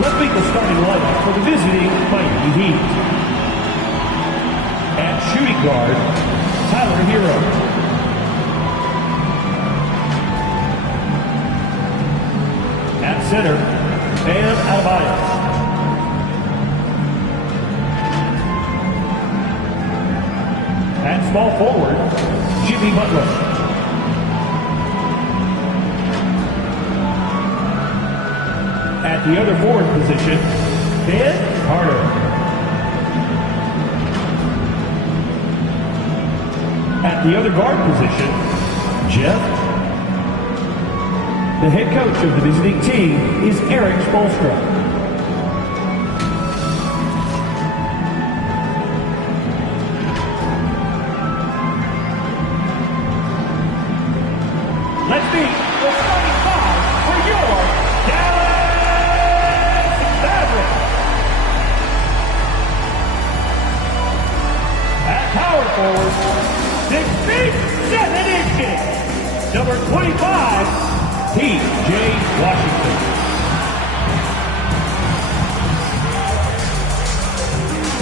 Let's meet the starting lineup for the visiting Miami Heat. At shooting guard, Tyler Hero. At center, Bam Adebayo. At small forward, Jimmy Butler. At the other forward position, Ben Carter. At the other guard position, Jeff. The head coach of the visiting team is Eric Spoelstra. Let's meet the starting five for your Dallas Mavericks. At power forward, 6 feet 7 inches, number 25, P.J. Washington.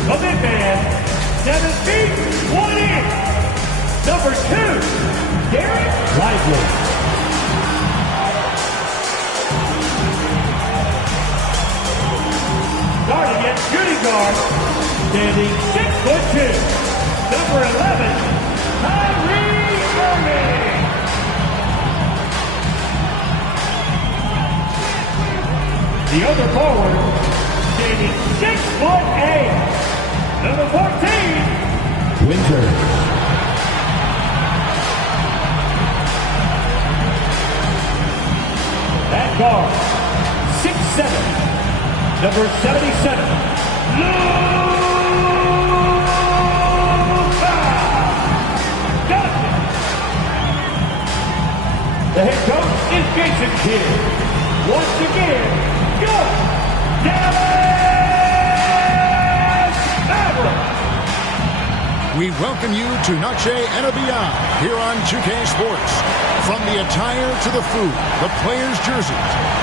The big man, 7 feet 1 inch, number 2, Derek Lively. Starting at shooting guard, standing 6'2", number 11, Kyrie Irving. The other forward, standing 6'8", number 14, Winter. At guard, 6'7", number 77, Luka Doncic. The head coach is Jason Kidd. Once again, go Dallas Mavericks! We welcome you to Noche and Beyond here on 2K Sports. From the attire to the food, the players' jerseys.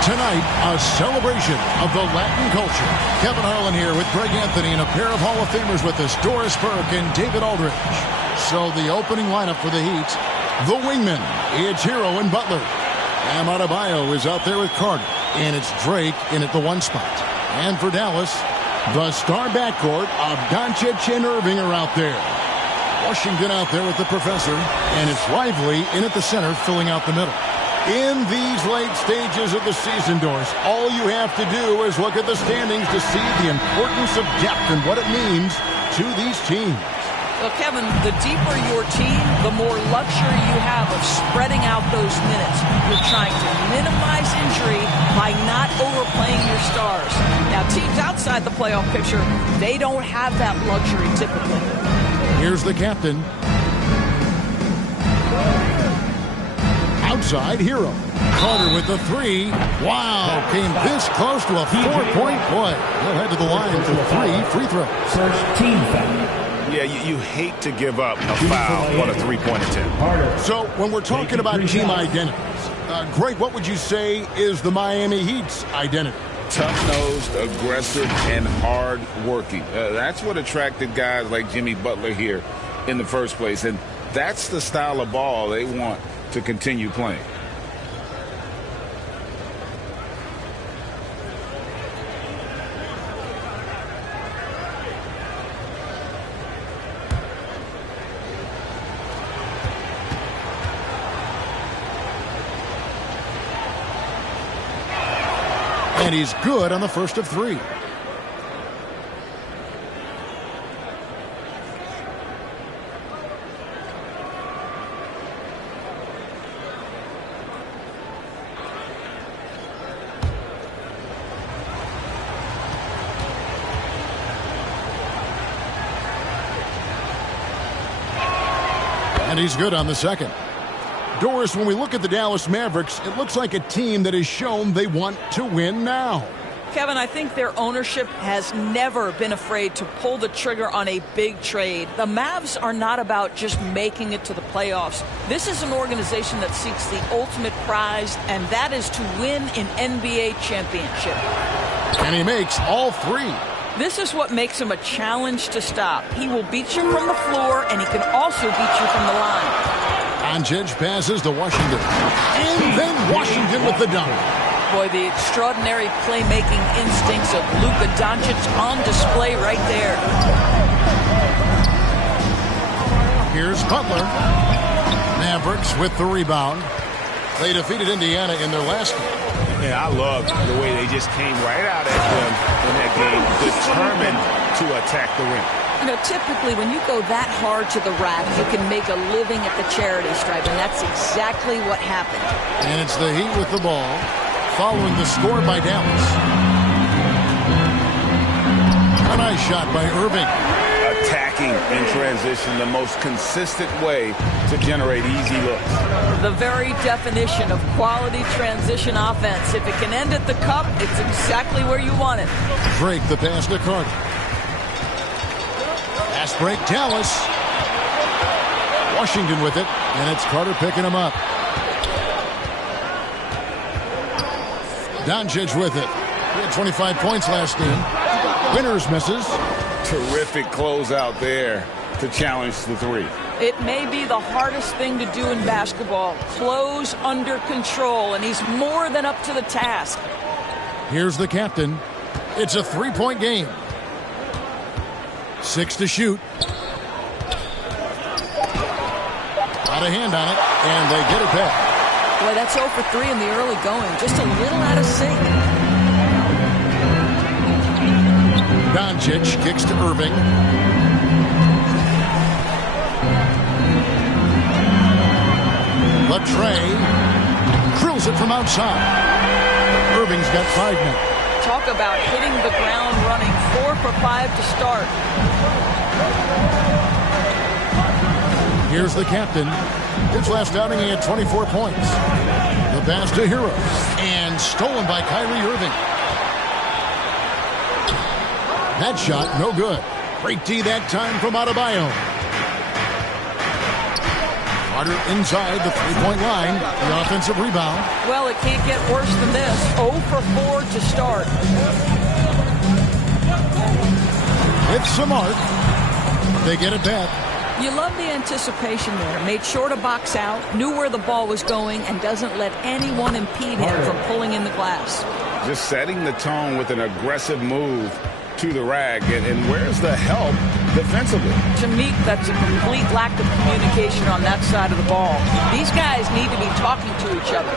Tonight, a celebration of the Latin culture. Kevin Harlan here with Greg Anthony and a pair of Hall of Famers with us, Doris Burke and David Aldridge. So the opening lineup for the Heat, the wingmen, it's Hero and Butler. Bam Adebayo is out there with Carter, and it's Drake in at the 1 spot. And for Dallas, the star backcourt of Doncic and Irving are out there. Washington out there with the professor, and it's Lively in at the center, filling out the middle. In these late stages of the season, Doris, all you have to do is look at the standings to see the importance of depth and what it means to these teams. Well, Kevin, the deeper your team, the more luxury you have of spreading out those minutes. You're trying to minimize injury by not overplaying your stars. Now, teams outside the playoff picture, they don't have that luxury typically. Here's the captain. Outside Hero. Carter with the 3. Wow, came this close to a 4-point play. He'll head to the line for 3 free throws. First team foul. Yeah, you hate to give up a foul on a three-point attempt. So when we're talking about team identities, Greg, what would you say is the Miami Heat's identity? Tough-nosed, aggressive, and hard-working. That's what attracted guys like Jimmy Butler here in the first place. And that's the style of ball they want to continue playing. And he's good on the first of 3. And he's good on the second. Doris, when we look at the Dallas Mavericks, it looks like a team that has shown they want to win now. Kevin, I think their ownership has never been afraid to pull the trigger on a big trade. The Mavs are not about just making it to the playoffs. This is an organization that seeks the ultimate prize, and that is to win an NBA championship. And he makes all three. This is what makes him a challenge to stop. He will beat you from the floor, and he can also beat you from the line. Doncic passes to Washington. And then Washington with the dunk. Boy, the extraordinary playmaking instincts of Luka Doncic on display right there. Here's Butler. Mavericks with the rebound. They defeated Indiana in their last game. Yeah, I love the way they just came right out at them in that game, determined to attack the rim. You know, typically when you go that hard to the rack, you can make a living at the charity stripe, and that's exactly what happened. And it's the Heat with the ball, following the score by Dallas. A nice shot by Irving. Attacking in transition, the most consistent way to generate easy looks. The very definition of quality transition offense. If it can end at the cup, it's exactly where you want it. Drake the pass to Carter. Pass break, Dallas. Washington with it, and it's Carter picking him up. Doncic with it. He had 25 points last game. Winners misses. Terrific closeout there to challenge the three. It may be the hardest thing to do in basketball. Close under control, and he's more than up to the task. Here's the captain. It's a three-point game. 6 to shoot. Got a hand on it, and they get it back. Boy, that's 0 for 3 in the early going. Just a little out of sync. Doncic kicks to Irving. Latrey drills it from outside. Irving's got 5 now. Talk about hitting the ground running. 4 for 5 to start. Here's the captain. His last outing, he had 24 points. The pass to Hero. And stolen by Kyrie Irving. That shot, no good. Great D that time from Adebayo. Carter inside the three-point line. The offensive rebound. Well, it can't get worse than this. 0 for 4 to start. It's Samart. They get it back. You love the anticipation there. Made sure to box out, knew where the ball was going, and doesn't let anyone impede him from pulling in the glass. Just setting the tone with an aggressive move to the rag. And where's the help defensively? To me, that's a complete lack of communication on that side of the ball. These guys need to be talking to each other.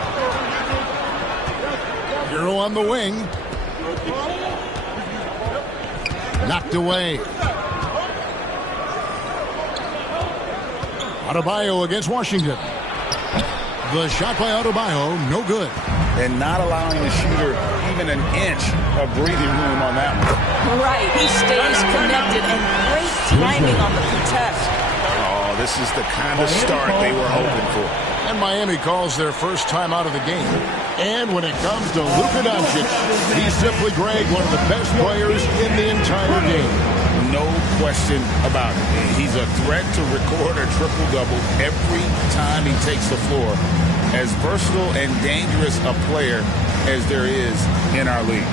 Hero on the wing. Knocked away. Adebayo against Washington. The shot by Adebayo, no good. And not allowing the shooter even an inch of breathing room on that one. Right, he stays connected, and great timing on the contest. Oh, this is the kind of start they were hoping for. And Miami calls their first time out of the game. And when it comes to Luka Doncic, he's simply, Greg, one of the best players in the entire game. No question about it. He's a threat to record a triple-double every time he takes the floor. As versatile and dangerous a player as there is in our league.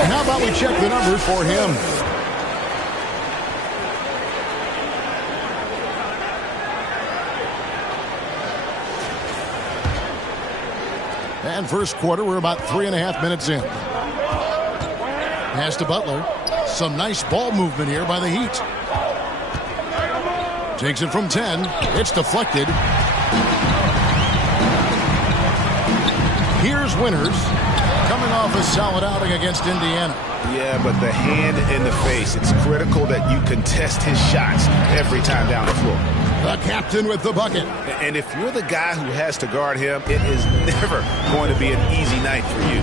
And how about we check the numbers for him? And first quarter, we're about 3.5 minutes in. Pass to Butler. Some nice ball movement here by the Heat. Takes it from 10. It's deflected. Here's Winters, coming off a solid outing against Indiana. Yeah, but the hand in the face. It's critical that you contest his shots every time down the floor. The captain with the bucket. And if you're the guy who has to guard him, it is never going to be an easy night for you.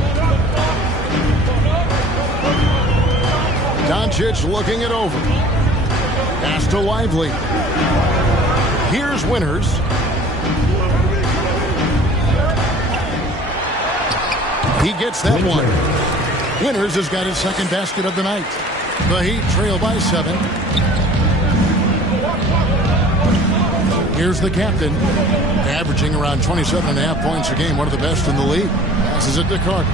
Doncic looking it over. Pass to Lively. Here's Winters. He gets that one. Winters has got his second basket of the night. The Heat trail by 7. Here's the captain, averaging around 27.5 points a game, one of the best in the league. Passes it to Carter.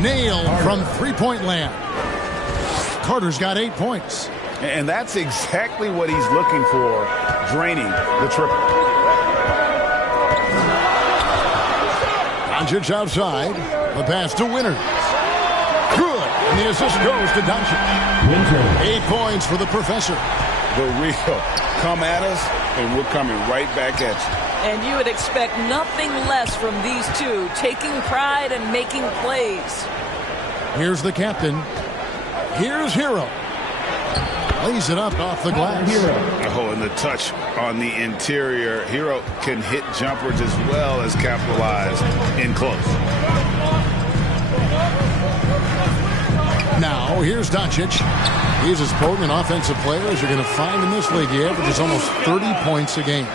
Nailed from three-point land. Carter's got 8 points. And that's exactly what he's looking for, draining the triple. Doncic outside. The pass to Winters. Good. And the assist goes to Doncic. 8 points for the professor. The real come at us, and we're coming right back at you. And you would expect nothing less from these two, taking pride and making plays. Here's the captain. Here's Hero. Lays it up off the glass. Oh, and the touch on the interior. Hero can hit jumpers as well as capitalize in close. Now, here's Doncic. He's as potent an offensive player as you're going to find in this league. He averages almost 30 points a game.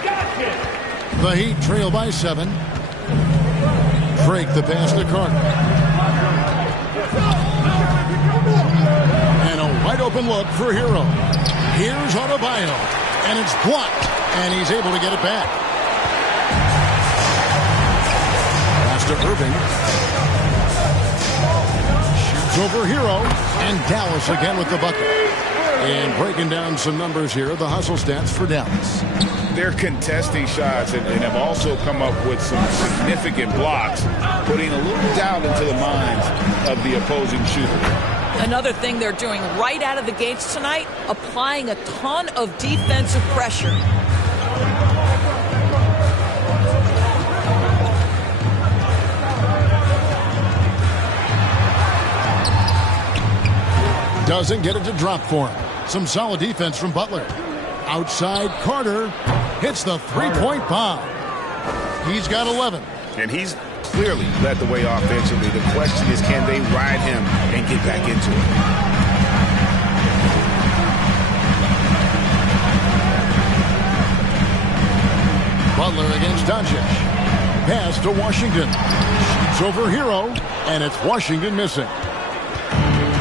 The Heat trail by 7. Drake the pass to Carter. And a wide open look for Hero. Here's Adebayo. And it's blocked. And he's able to get it back. Pass to Irving. Shoots over Hero. And Dallas again with the bucket. And breaking down some numbers here, the hustle stats for Dallas. They're contesting shots and have also come up with some significant blocks, putting a little doubt into the minds of the opposing shooter. Another thing they're doing right out of the gates tonight, applying a ton of defensive pressure. Doesn't get it to drop for him. Some solid defense from Butler. Outside, Carter hits the three-point bomb. He's got 11. And he's clearly led the way offensively. The question is, can they ride him and get back into it? Butler against Doncic. Pass to Washington. Shoots over Hero, and it's Washington missing.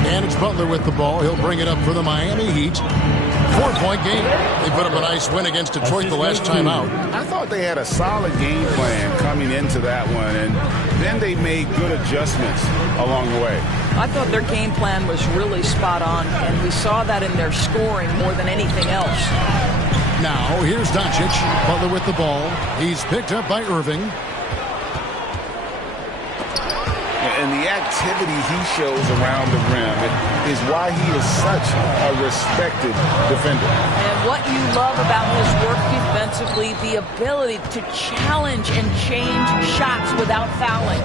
And it's Butler with the ball. He'll bring it up for the Miami Heat. 4-point game. They put up a nice win against Detroit the last time out. I thought they had a solid game plan coming into that one, and then they made good adjustments along the way. I thought their game plan was really spot on, and we saw that in their scoring more than anything else. Now, here's Doncic. Butler with the ball. He's picked up by Irving. And the activity he shows around the rim is why he is such a respected defender. And what you love about his work defensively, the ability to challenge and change shots without fouling.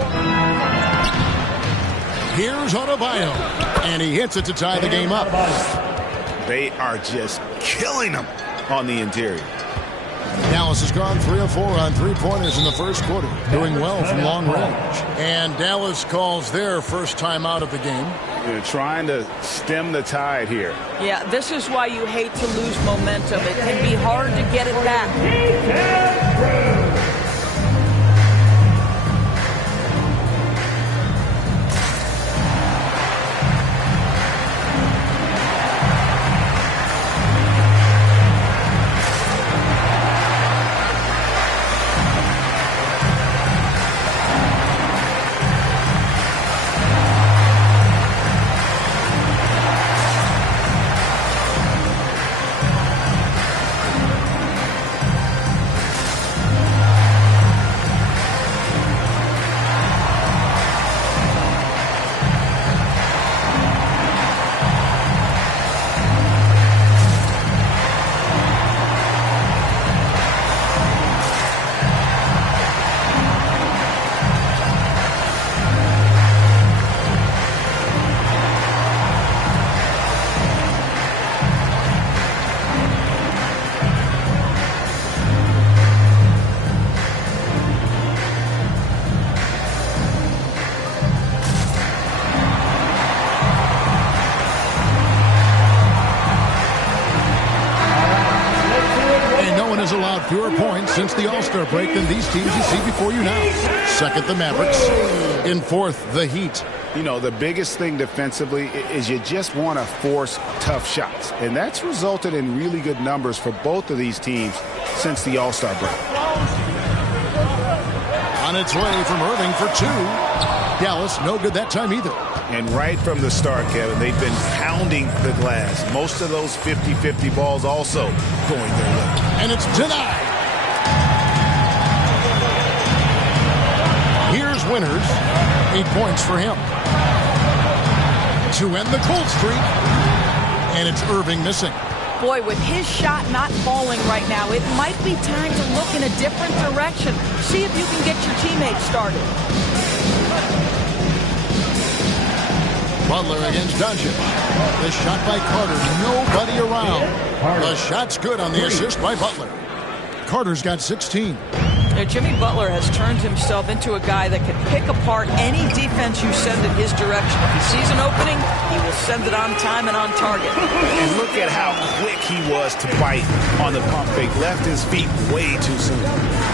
Here's Adebayo, and he hits it to tie the game up. They are just killing him on the interior. Dallas has gone 3 of 4 on three-pointers in the first quarter, doing well from long range. And Dallas calls their first time out of the game. They're trying to stem the tide here. Yeah, this is why you hate to lose momentum. It can be hard to get it back. allowed fewer points since the All-Star break than these teams you see before you now. Second, the Mavericks. In fourth, the Heat. You know, the biggest thing defensively is you just want to force tough shots. And that's resulted in really good numbers for both of these teams since the All-Star break. On its way from Irving for two. Dallas, no good that time either. And right from the start, Kevin, they've been pounding the glass. Most of those 50-50 balls also going their way. And it's denied. Here's Winters. 8 points for him. To end the cold streak. And it's Irving missing. Boy, with his shot not falling right now, it might be time to look in a different direction. See if you can get your teammates started. Butler against Doncic. The shot by Carter. Nobody around. The shot's good on the assist by Butler. Carter's got 16. Jimmy Butler has turned himself into a guy that can pick apart any defense you send in his direction. If he sees an opening, he will send it on time and on target. And look at how quick he was to bite on the pump fake. Left his feet way too soon.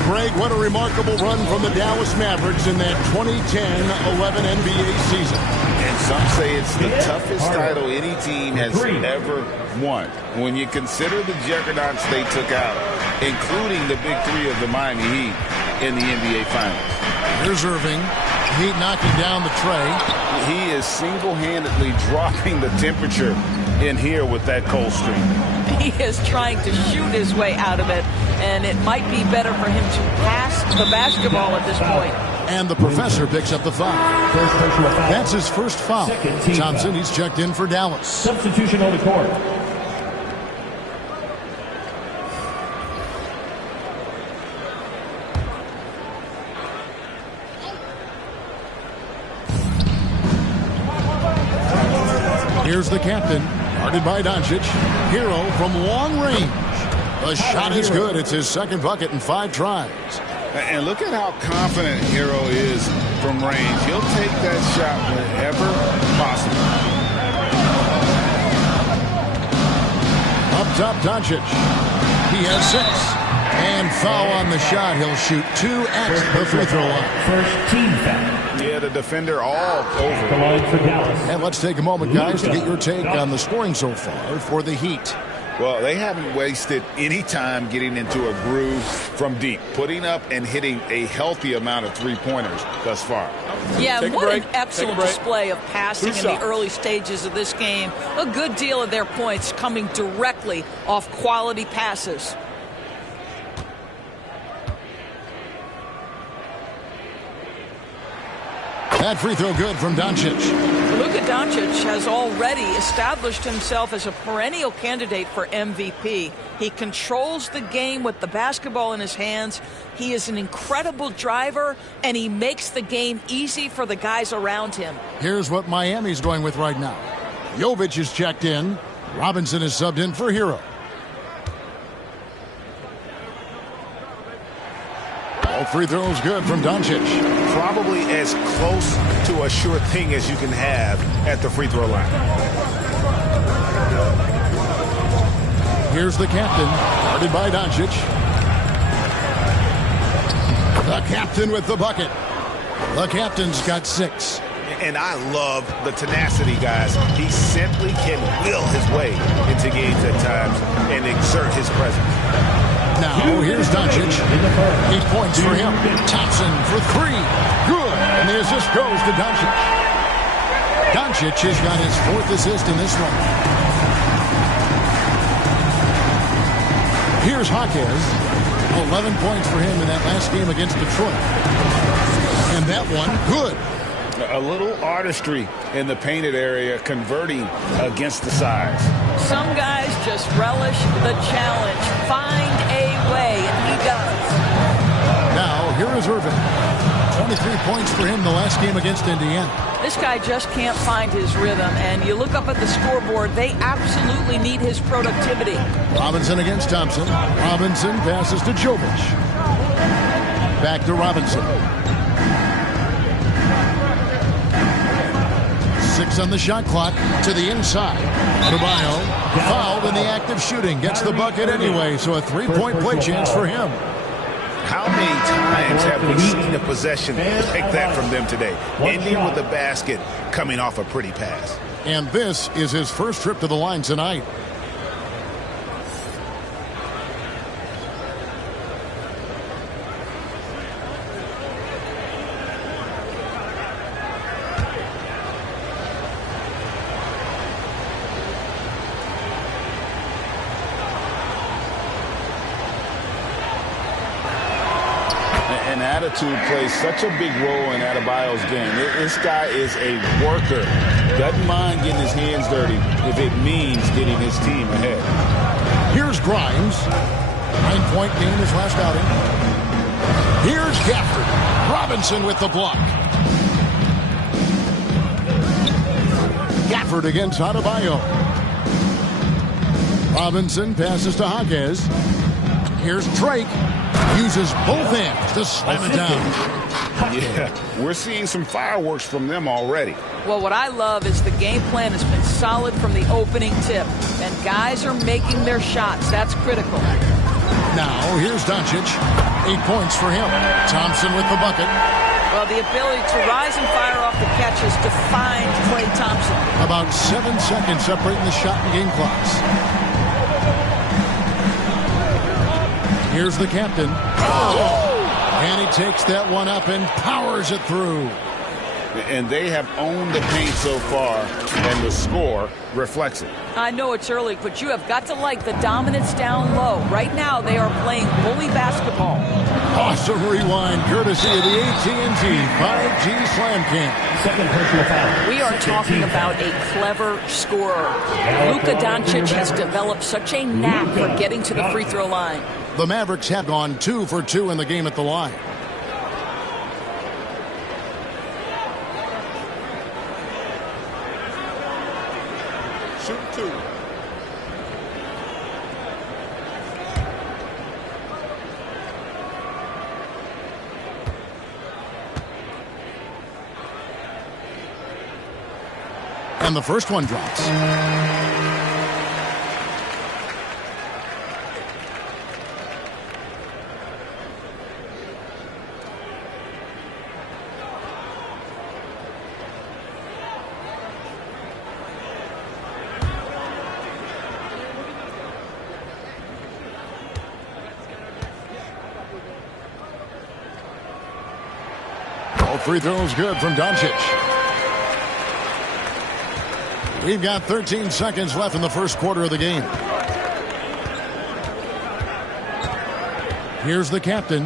Greg, what a remarkable run from the Dallas Mavericks in that 2010-11 NBA season. And some say it's the toughest title any team has ever won. When you consider the juggernauts they took out, including the big three of the Miami Heat in the NBA Finals. Here's Irving. Heat knocking down the tray. He is single-handedly dropping the temperature in here with that cold streak. He is trying to shoot his way out of it, and it might be better for him to pass the basketball at this point. And the professor picks up the foul. That's his first foul. Thompson, he's checked in for Dallas. Substitution on the court. Here's the captain, guarded by Doncic. Hero from long range. The shot is good. It's his second bucket in 5 tries. And look at how confident Hero is from range. He'll take that shot whenever possible. Up top, Doncic. He has 6. And foul on the shot. He'll shoot 2 at the free throw line. First team foul. Yeah, the defender all over. The line for Dallas. And let's take a moment, guys, to get your take on the scoring so far for the Heat. Well, they haven't wasted any time getting into a groove from deep, putting up and hitting a healthy amount of three-pointers thus far. Yeah, what an excellent display of passing in the early stages of this game. A good deal of their points coming directly off quality passes. That free throw good from Doncic. Luka Doncic has already established himself as a perennial candidate for MVP. He controls the game with the basketball in his hands. He is an incredible driver, and he makes the game easy for the guys around him. Here's what Miami's going with right now. Jovic is checked in. Robinson is subbed in for Hero. All free throws good from Doncic. Probably as close to a sure thing as you can have at the free throw line. Here's the captain, guarded by Doncic. The captain with the bucket. The captain's got 6. And I love the tenacity, guys. He simply can will his way into games at times and exert his presence. Now, here's Doncic. 8 points for him. Thompson for 3. Good. And the assist goes to Doncic. Doncic has got his 4th assist in this one. Here's Jaquez. 11 points for him in that last game against Detroit. And that one, good. A little artistry in the painted area, converting against the size. Some guys just relish the challenge. Find a way, and he does. Now, here is Irving. 23 points for him the last game against Indiana. This guy just can't find his rhythm, and you look up at the scoreboard, they absolutely need his productivity. Robinson against Thompson. Robinson passes to Jovic. Back to Robinson. 6 6 on the shot clock to the inside. Adebayo, fouled in the act of shooting, gets the bucket anyway, so a 3-point play chance for him. How many times have we seen a possession like that from them today? Ending with the basket, coming off a pretty pass. And this is his first trip to the line tonight. And attitude plays such a big role in Adebayo's game. This guy is a worker. Doesn't mind getting his hands dirty if it means getting his team ahead. Here's Grimes. 9-point game his last outing. Here's Gafford. Robinson with the block. Gafford against Adebayo. Robinson passes to Jaquez. Here's Drake. Uses both hands to slam it down. Yeah, we're seeing some fireworks from them already. Well, what I love is the game plan has been solid from the opening tip. And guys are making their shots. That's critical. Now, here's Doncic. 8 points for him. Thompson with the bucket. Well, the ability to rise and fire off the catches defined Klay Thompson. About 7 seconds separating the shot and game clocks. Here's the captain. And he takes that one up and powers it through. And they have owned the paint so far, and the score reflects it. I know it's early, but you have got to like the dominance down low. Right now, they are playing bully basketball. Awesome rewind, courtesy of the AT&T 5G Slam Cam. Second personal foul. We are talking about a clever scorer. Luka Doncic has developed such a knack for getting to the free throw line. The Mavericks have gone 2 for 2 in the game at the line. Shoot 2. And the first one drops. Free throws good from Doncic. We've got 13 seconds left in the first quarter of the game. Here's the captain.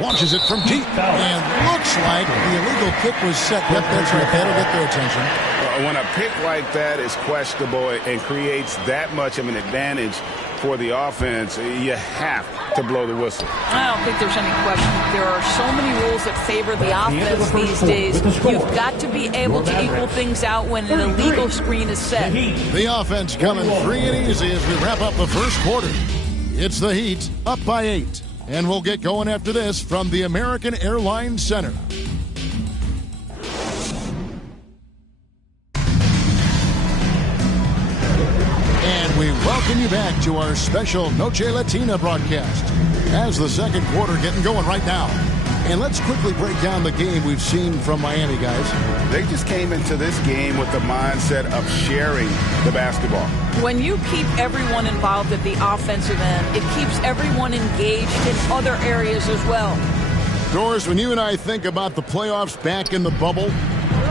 Launches it from deep. And looks like the illegal kick was set. Yep, that's right. That'll get their attention. When a pick like that is questionable and creates that much of an advantage for the offense, you have to blow the whistle. I don't think there's any question. There are so many rules that favor the offense these days. You've got to be able to equal things out when an illegal screen is set. The offense coming free and easy as we wrap up the first quarter. It's the Heat up by 8. And we'll get going after this from the American Airlines Center. We welcome you back to our special Noche Latina broadcast as the second quarter getting going right now. And let's quickly break down the game we've seen from Miami, guys. They just came into this game with the mindset of sharing the basketball. When you keep everyone involved at the offensive end, it keeps everyone engaged in other areas as well. Doris, when you and I think about the playoffs back in the bubble,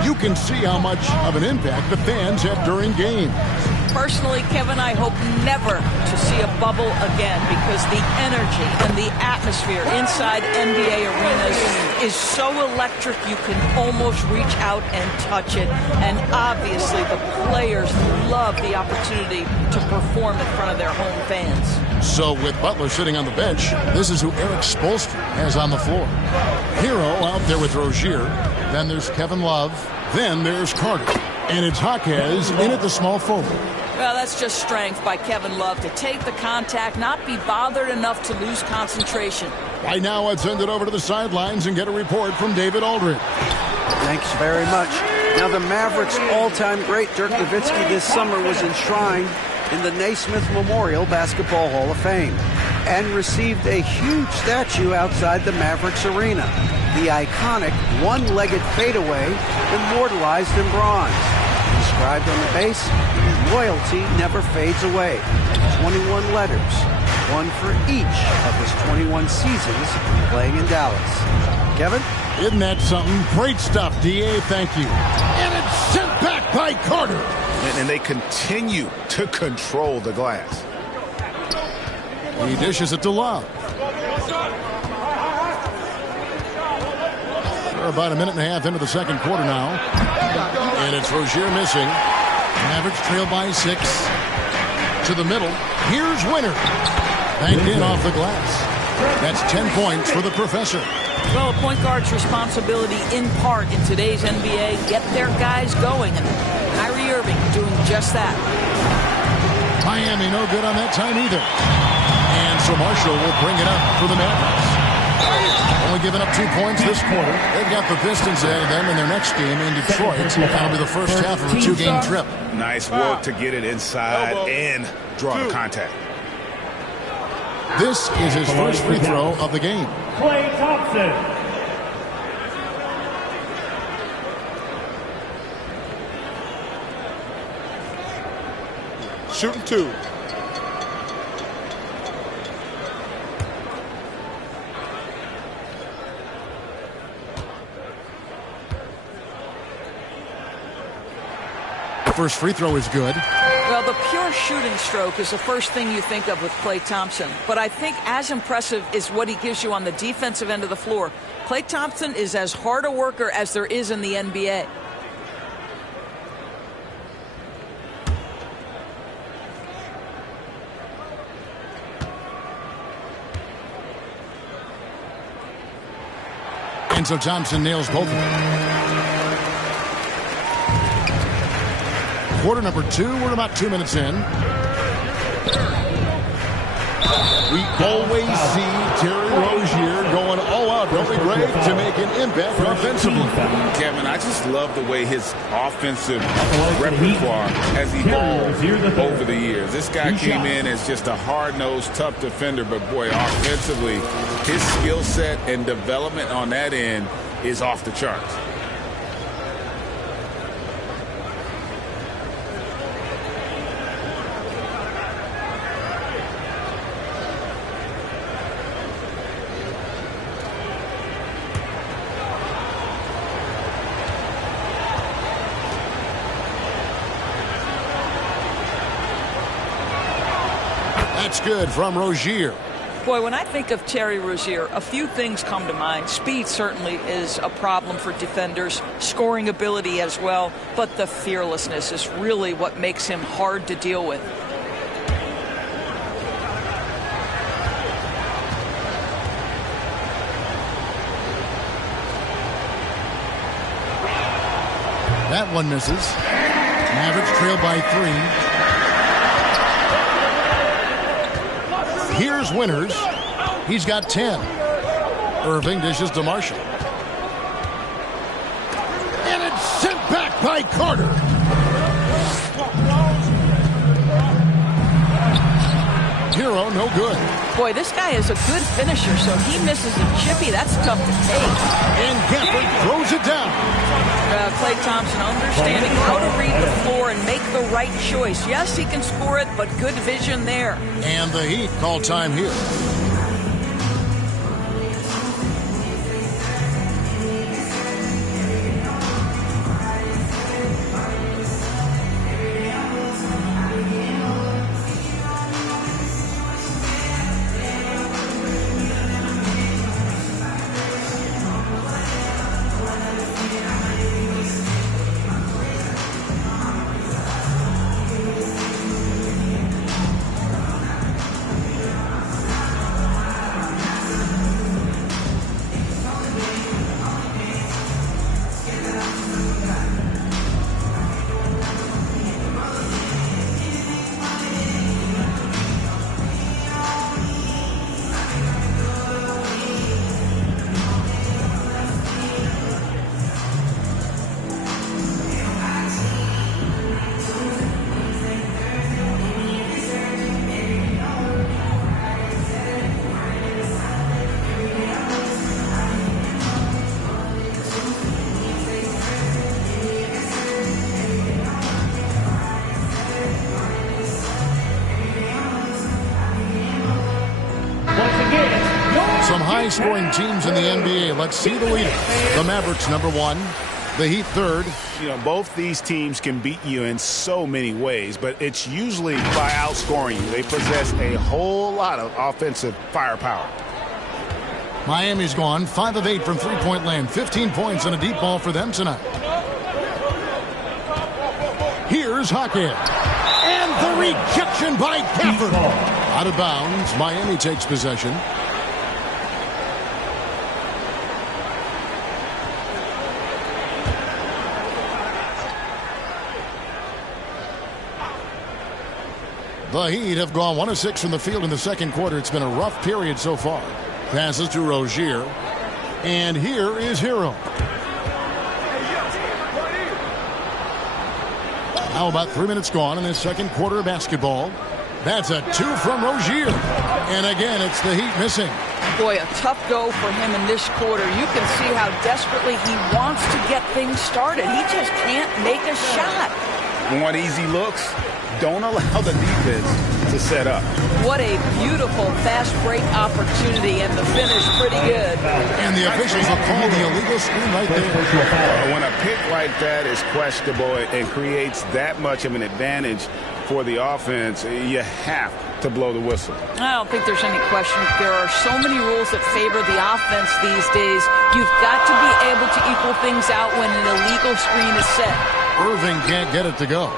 you can see how much of an impact the fans have during games. Personally, Kevin, I hope never to see a bubble again because the energy and the atmosphere inside NBA arenas is so electric you can almost reach out and touch it. And obviously the players love the opportunity to perform in front of their home fans. So with Butler sitting on the bench, this is who Eric Spoelstra has on the floor. Hero out there with Rozier. Then there's Kevin Love. Then there's Carter. And it's Jaquez in at the small forward. Well, that's just strength by Kevin Love to take the contact, not be bothered enough to lose concentration. Right now, I'd send it over to the sidelines and get a report from David Aldridge. Thanks very much. Now, the Mavericks' all-time great Dirk Nowitzki this summer was enshrined in the Naismith Memorial Basketball Hall of Fame and received a huge statue outside the Mavericks arena. The iconic one-legged fadeaway immortalized in bronze. Inscribed on the base, loyalty never fades away. 21 letters, one for each of his 21 seasons playing in Dallas. Kevin? Isn't that something? Great stuff, D.A. Thank you. And it's sent back by Carter. And they continue to control the glass. He dishes it to Love. We're about a minute and a half into the second quarter now. And it's Rozier missing. Mavericks trail by 6. To the middle. Here's Winner. Banked in off the glass. That's 10 points for the professor. Well, a point guard's responsibility in part in today's NBA, get their guys going. And Kyrie Irving doing just that. Miami no good on that time either. And so Marshall will bring it up for the Mavericks. Only giving up 2 points this quarter. They've got the Pistons ahead of them in their next game in Detroit. That'll be the first half of a 2-game trip. Nice work to get it inside and draw the contact. This is his first free throw of the game. Klay Thompson. Shooting 2. First free throw is good. Well, the pure shooting stroke is the first thing you think of with Klay Thompson. But I think as impressive is what he gives you on the defensive end of the floor. Klay Thompson is as hard a worker as there is in the NBA. And so Thompson nails both of them. Quarter number 2, we're about 2 minutes in. We always see Terry Rozier going all out, don't we, Greg, to make an impact offensively. Kevin, I just love the way his offensive repertoire has evolved over the years. This guy came in as just a hard-nosed, tough defender, but boy, offensively, his skill set and development on that end is off the charts. That's good from Rozier. Boy, when I think of Terry Rozier, a few things come to mind. Speed certainly is a problem for defenders, scoring ability as well, but the fearlessness is really what makes him hard to deal with. That one misses. Mavericks trail by 3. Here's Winters. He's got 10. Irving dishes to Marshall. And it's sent back by Carter. Hero, no good. Boy, this guy is a good finisher, so he misses a chippy. That's tough to take. And Gafford throws it down. Klay Thompson understanding how to read the floor and make the right choice. Yes, he can score it, but good vision there. And the Heat call time here. high-scoring teams in the NBA. Let's see the leaders. The Mavericks, number 1. The Heat, 3rd. You know, both these teams can beat you in so many ways, but it's usually by outscoring you. They possess a whole lot of offensive firepower. Miami's gone 5 of 8 from three-point land. 15 points and a deep ball for them tonight. Here's Hackett. And the rejection by Gafford. Out of bounds. Miami takes possession. The Heat have gone 1 of 6 from the field in the second quarter. It's been a rough period so far. Passes to Rozier. And here is Hero. Now about 3 minutes gone in this second quarter of basketball. That's a 2 from Rozier. And again, it's the Heat missing. Boy, a tough go for him in this quarter. You can see how desperately he wants to get things started. He just can't make a shot. Want easy looks? Don't allow the defense to set up. What a beautiful fast break opportunity, and the finish pretty good. And the officials will call the illegal screen right there. When a pick like that is questionable and creates that much of an advantage for the offense, you have to blow the whistle. I don't think there's any question. There are so many rules that favor the offense these days. You've got to be able to equal things out when an illegal screen is set. Irving can't get it to go.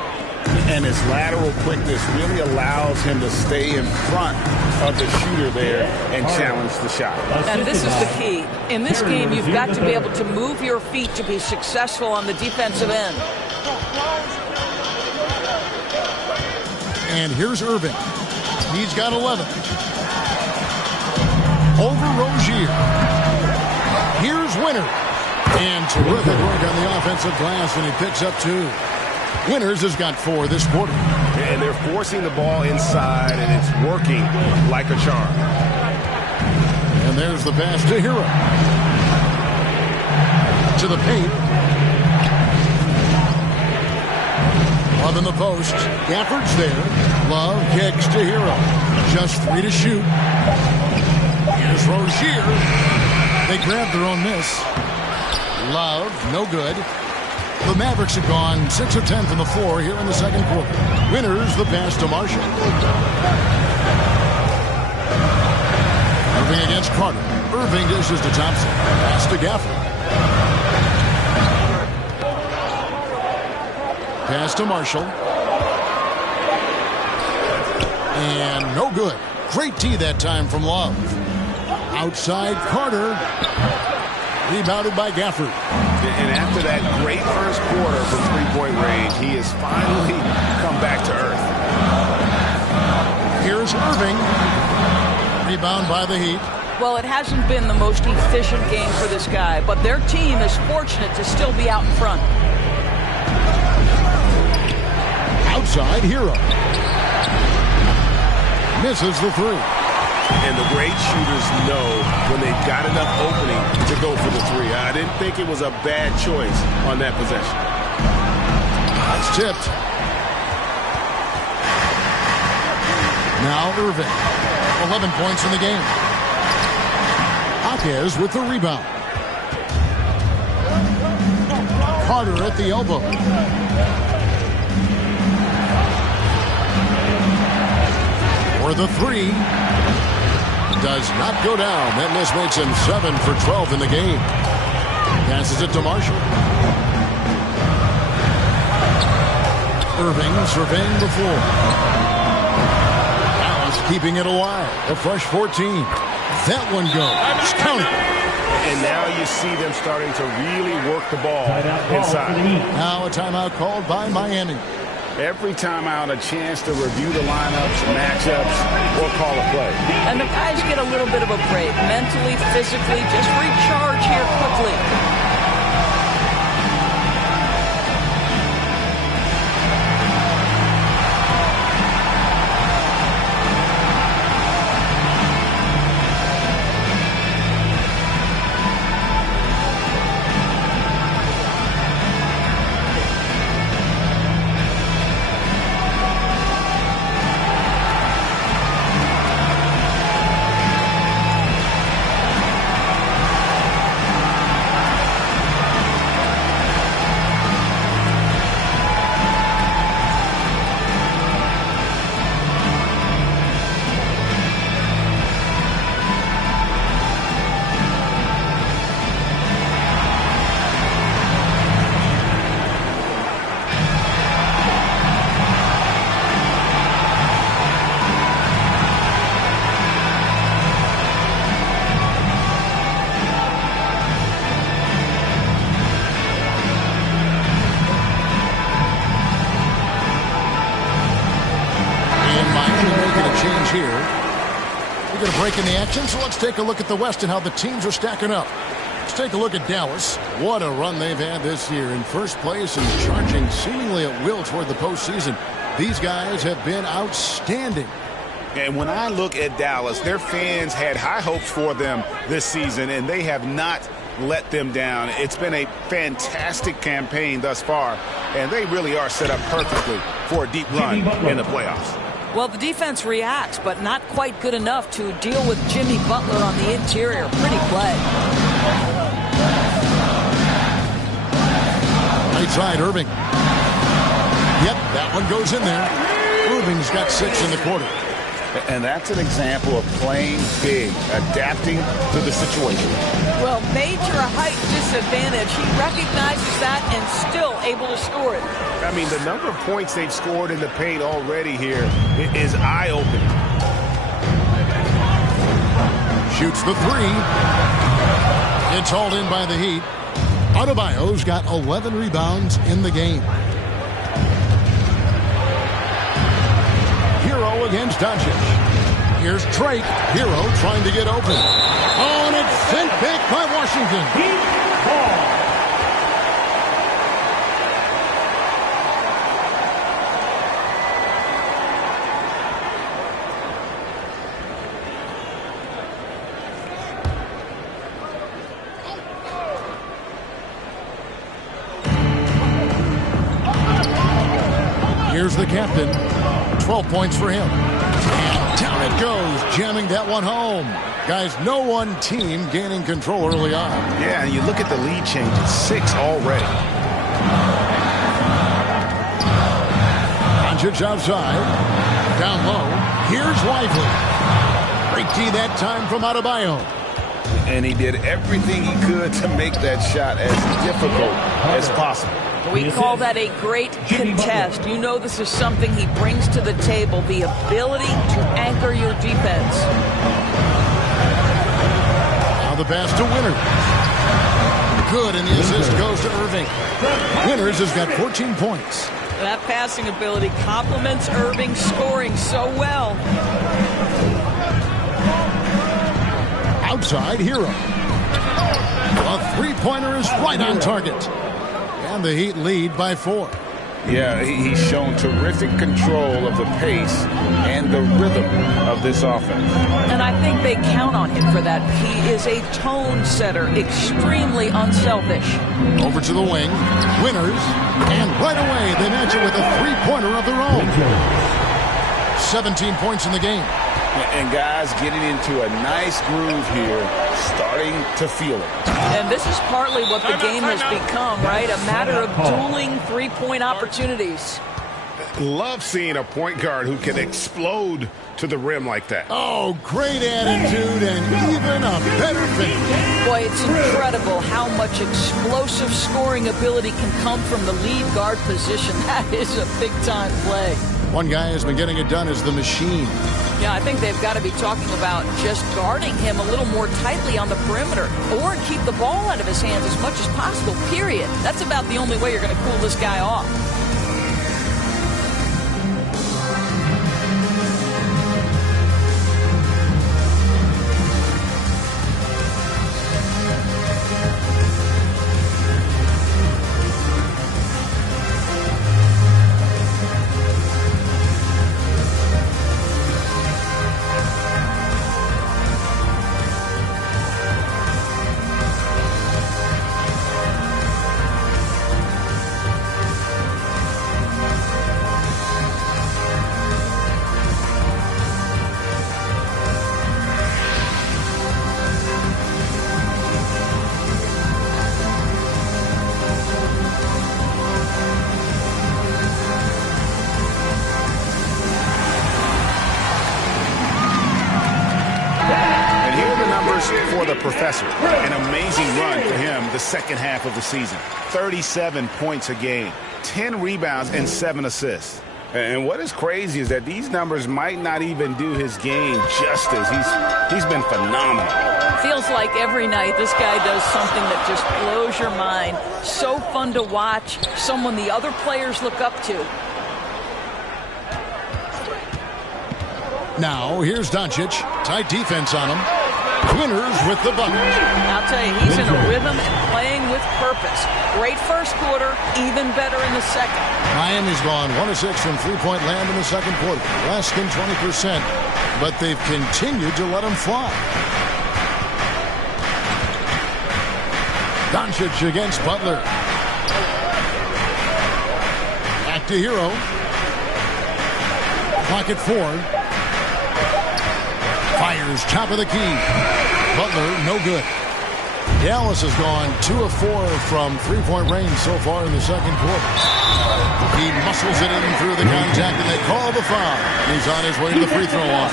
And his lateral quickness really allows him to stay in front of the shooter there and challenge the shot. And this is the key. In this game, you've got to be able to move your feet to be successful on the defensive end. And here's Irving. He's got 11. Over Rozier. Here's Winter. And terrific work on the offensive glass, and he picks up 2. Winters has got 4 this quarter. And they're forcing the ball inside, and it's working like a charm. And there's the pass to Hero. To the paint. Love in the post. Gafford's there. Love kicks to Hero. Just 3 to shoot. Here's Rozier. They grab their own miss. Love, no good. The Mavericks have gone 6 of 10 from the floor here in the second quarter. Winters the pass to Marshall. Irving against Carter. Irving dishes to Thompson. Pass to Gafford. Pass to Marshall. And no good. Great tee that time from Love. Outside Carter. Rebounded by Gafford. And after that great first quarter from three-point range, he has finally come back to earth. Here's Irving. Rebound by the Heat. Well, it hasn't been the most efficient game for this guy, but their team is fortunate to still be out in front. Outside Hero. Misses the 3. And the great shooters know when they've got enough opening to go for the 3. I didn't think it was a bad choice on that possession. That's tipped. Now Irving. 11 points in the game. Jaquez with the rebound. Carter at the elbow. For the 3. Does not go down. That miss makes him 7 for 12 in the game. Passes it to Marshall. Irving surveying the floor. Dallas keeping it alive. A fresh 14. That one goes. Count it. And now you see them starting to really work the ball inside. Now a timeout called by Miami. Every time out, a chance to review the lineups, matchups, or call a play. And the guys get a little bit of a break. Mentally, physically, just recharge here quickly. get a break in the action, so let's take a look at the West and how the teams are stacking up. Let's take a look at Dallas. What a run they've had this year. In first place and charging seemingly at will toward the postseason. These guys have been outstanding. And when I look at Dallas, their fans had high hopes for them this season, and they have not let them down. It's been a fantastic campaign thus far, and they really are set up perfectly for a deep run in the playoffs. Well, the defense reacts, but not quite good enough to deal with Jimmy Butler on the interior. Pretty play. Right side, Irving. Yep, that one goes in there. Irving's got 6 in the quarter. And that's an example of playing big, adapting to the situation. Well, major height disadvantage. He recognizes that and still able to score it. I mean, the number of points they've scored in the paint already here is eye-opening. Shoots the 3. It's hauled in by the Heat. Adebayo's got 11 rebounds in the game. Hero against Doncic. Here's Drake. Hero trying to get open. Oh, and it's sent back by Washington. Heat ball. Here's the captain. 12 points for him. And down it goes, jamming that one home. Guys, no one team gaining control early on. Yeah, and you look at the lead change. It's 6 already. Doncic outside. Down low. Here's Lively. Great D that time from Adebayo. And he did everything he could to make that shot as difficult as possible. We call that a great contest. You know this is something he brings to the table, the ability to anchor your defense. Now the pass to Winters. Good, and the assist goes to Irving. Winters has got 14 points. That passing ability complements Irving's scoring so well. Outside, Hero. A three-pointer is right on target. And the Heat lead by 4. Yeah, he's shown terrific control of the pace and the rhythm of this offense. And I think they count on him for that. He is a tone setter, extremely unselfish. Over to the wing. Winters. And right away, they match it with a three-pointer of their own. 17 points in the game. And guys getting into a nice groove here, starting to feel it. And this is partly what the game has become, right? A matter of dueling three-point opportunities. Love seeing a point guard who can explode to the rim like that. Oh, great attitude and even a better finish. Boy, it's incredible how much explosive scoring ability can come from the lead guard position. That is a big-time play. One guy has been getting it done as the machine. Yeah, I think they've got to be talking about just guarding him a little more tightly on the perimeter or keep the ball out of his hands as much as possible, period. That's about the only way you're going to cool this guy off. For the professor, an amazing run for him the second half of the season. 37 points a game, 10 rebounds, and 7 assists. And what is crazy is that these numbers might not even do his game justice. He's been phenomenal. Feels like every night this guy does something that just blows your mind. So fun to watch, someone the other players look up to. Now, here's Doncic. Tight defense on him. Winners with the bucket. I'll tell you, he's in a rhythm and playing with purpose. Great first quarter, even better in the second. Miami's gone 1 of 6 from three-point land in the second quarter. Less than 20%, but they've continued to let him fly. Doncic against Butler. Back to Hero. Clock at 4. Fires top of the key. Butler, no good. Dallas has gone 2 of 4 from three-point range so far in the second quarter. He muscles it in through the contact, and they call the foul. He's on his way to the free throw line.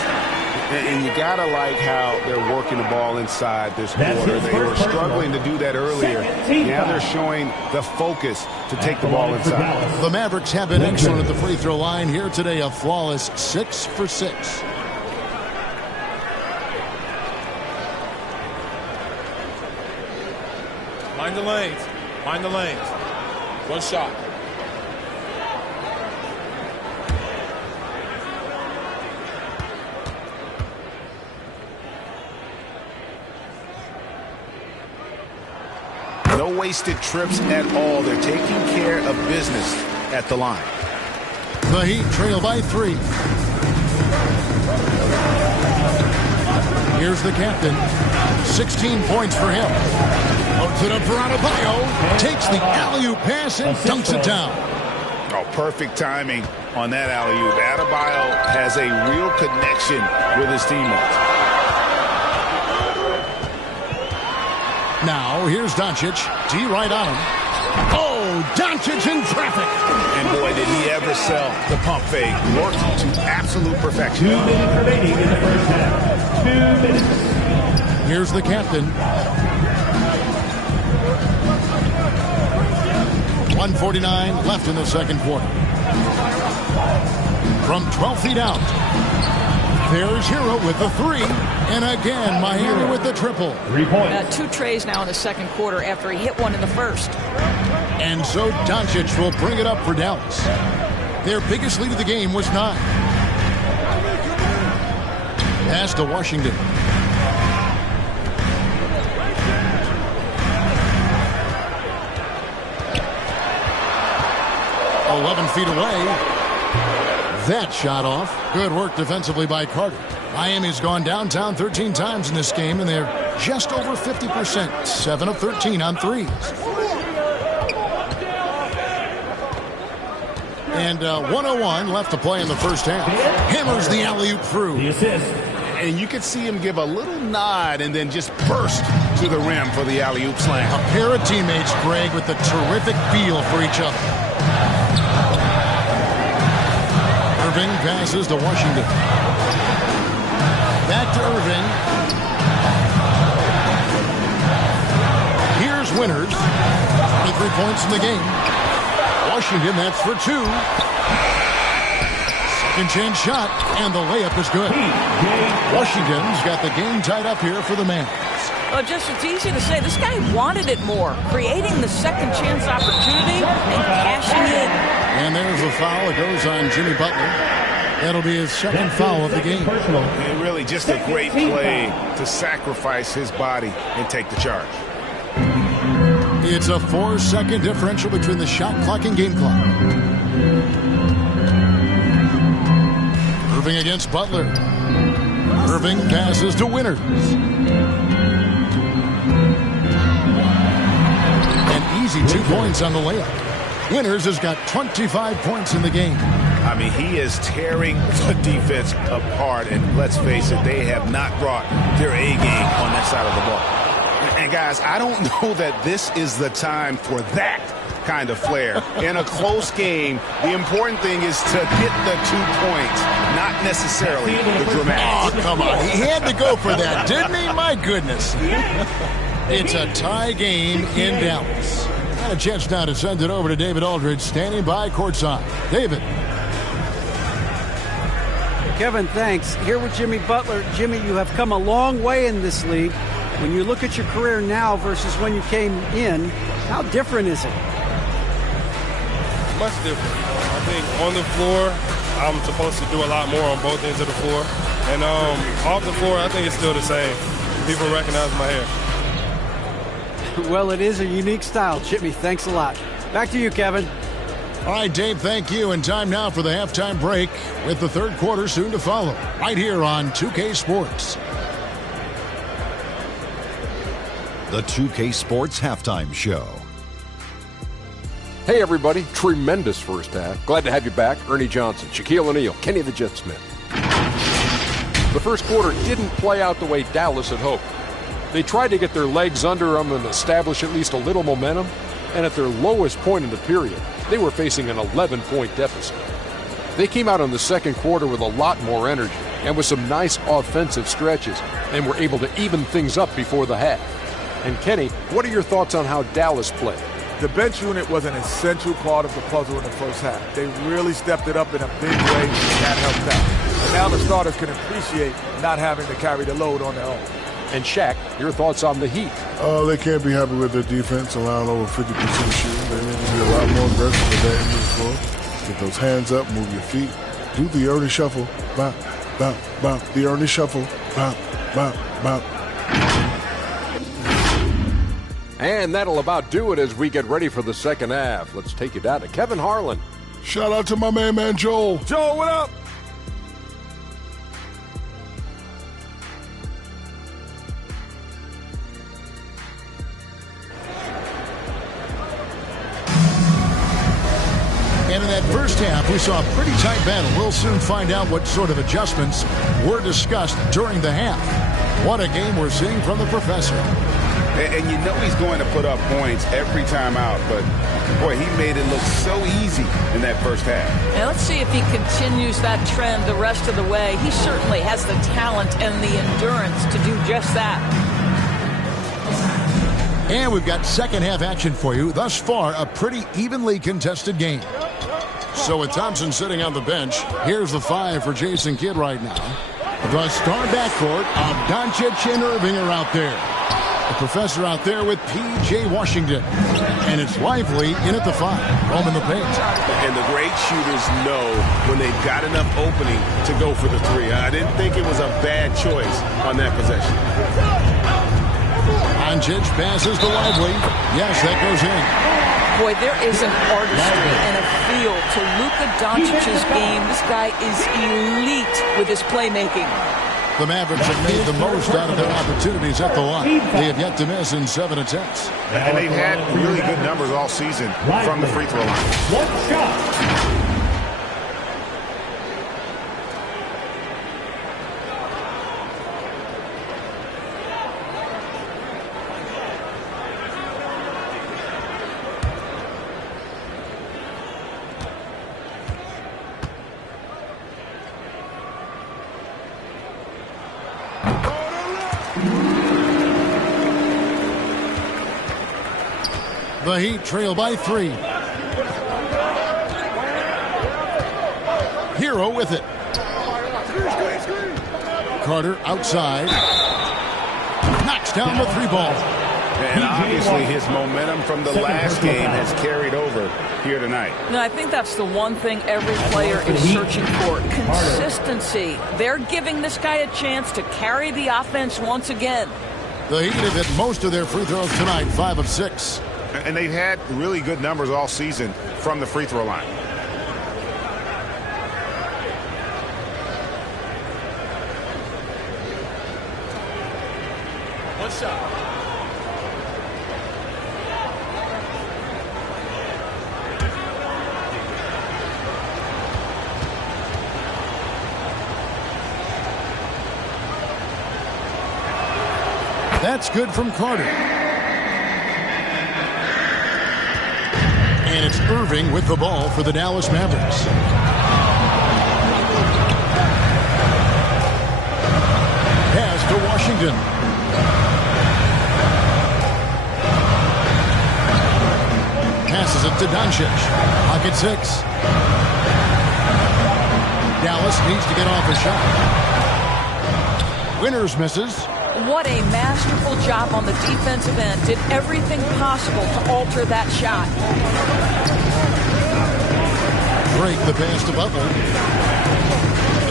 And you got to like how they're working the ball inside this quarter. They were struggling to do that earlier. Now they're showing the focus to take the ball inside. The Mavericks have been excellent at the free throw line here today. A flawless 6 for 6. Mind the lanes. Mind the lanes. One shot. No wasted trips at all. They're taking care of business at the line. The Heat trail by 3. Here's the captain. 16 points for him. Puts it up for Adebayo. Takes the alley-oop pass and dunks it down. Oh, perfect timing on that alley-oop. Adebayo has a real connection with his teammates. Now, here's Doncic. D right on him. Oh, Doncic in traffic. And boy, did he ever sell the pump fake. Worked to absolute perfection. 2 minutes remaining in the first half. 2 minutes. Here's the captain. 1:49 left in the second quarter. From 12 feet out. There's Hero with the 3. And again, Miami with the triple. 3 points. 2 trays now in the second quarter after he hit one in the first. And so Doncic will bring it up for Dallas. Their biggest lead of the game was 9. Pass to Washington. Feet away. That shot off. Good work defensively by Carter. Miami's gone downtown 13 times in this game, and they're just over 50%. 7 of 13 on threes. And 1:01 left to play in the first half. Hammers the alley-oop through. The assist. And you could see him give a little nod and then just burst to the rim for the alley-oop slam. A pair of teammates, Greg, with a terrific feel for each other. Irving passes to Washington. Back to Irving. Here's Winters. 23 points in the game. Washington, that's for 2. Second chance shot, and the layup is good. Washington's got the game tied up here for the Mavs. Well, just it's easy to say. This guy wanted it more, creating the second chance opportunity and cashing in. And there's a foul. It goes on Jimmy Butler. That'll be his second foul of the game. And really just a great play to sacrifice his body and take the charge. It's a 4-second differential between the shot clock and game clock. Irving against Butler. Irving passes to Winters. An easy 2 points on the layup. Winters has got 25 points in the game. I mean, he is tearing the defense apart, and let's face it, they have not brought their A game on that side of the ball. And guys, I don't know that this is the time for that kind of flair. In a close game, the important thing is to get the 2 points, not necessarily the dramatics. Oh, come on. He had to go for that, didn't he? My goodness. It's a tie game in Dallas. Got a chance now to send it over to David Aldridge, standing by courtside. David. Kevin, thanks. Here with Jimmy Butler. Jimmy, you have come a long way in this league. When you look at your career now versus when you came in, how different is it? Much different. I think on the floor, I'm supposed to do a lot more on both ends of the floor. And off the floor, I think it's still the same. People recognize my hair. Well, it is a unique style, Jimmy. Thanks a lot. Back to you, Kevin. All right, Dave, thank you. And time now for the halftime break with the third quarter soon to follow right here on 2K Sports. The 2K Sports Halftime Show. Hey, everybody. Tremendous first half. Glad to have you back. Ernie Johnson, Shaquille O'Neal, Kenny the Jet Smith. The first quarter didn't play out the way Dallas had hoped. They tried to get their legs under them and establish at least a little momentum, and at their lowest point in the period, they were facing an 11-point deficit. They came out in the second quarter with a lot more energy and with some nice offensive stretches and were able to even things up before the half. And Kenny, what are your thoughts on how Dallas played? The bench unit was an essential part of the puzzle in the first half. They really stepped it up in a big way, and that helped out. And now the starters can appreciate not having to carry the load on their own. And Shaq, your thoughts on the Heat? They can't be happy with their defense, allowing over 50% shooting. They need to be a lot more aggressive with that end of the floor. Get those hands up, move your feet. Do the Ernie Shuffle. Bop, bop, bop. The Ernie Shuffle. Bop, bop, bop. And that'll about do it as we get ready for the second half. Let's take you down to Kevin Harlan. Shout out to my man Joel. Joel, what up? And in that first half, we saw a pretty tight battle. We'll soon find out what sort of adjustments were discussed during the half. What a game we're seeing from the professor. And you know he's going to put up points every time out, but, boy, he made it look so easy in that first half. And let's see if he continues that trend the rest of the way. He certainly has the talent and the endurance to do just that. And we've got second half action for you. Thus far, a pretty evenly contested game. So with Thompson sitting on the bench, here's the 5 for Jason Kidd right now. The star backcourt of Doncic and Irving are out there. The professor out there with P.J. Washington. And it's Lively in at the 5, roaming the paint. And the great shooters know when they've got enough opening to go for the 3. I didn't think it was a bad choice on that possession. Doncic passes to Lively. Yes, that goes in. Boy, there is an artistry and a feel to Luka Doncic's game. This guy is elite with his playmaking. The Mavericks have made the most out of their opportunities at the line. They have yet to miss in 7 attempts. And they've had really good numbers all season from the free throw line. One shot. The Heat trail by 3. Hero with it. Carter outside. Knocks down the 3 ball. And obviously his momentum from the last game has carried over here tonight. No, I think that's the one thing every player is searching for. Consistency. They're giving this guy a chance to carry the offense once again. The Heat have hit most of their free throws tonight, 5 of 6. And they've had really good numbers all season from the free throw line. One shot. That's good from Carter. And it's Irving with the ball for the Dallas Mavericks. Pass to Washington. Passes it to Doncic. Pocket 6. Dallas needs to get off a shot. Winters misses. What a masterful job on the defensive end. Did everything possible to alter that shot. Break the pass to Butler.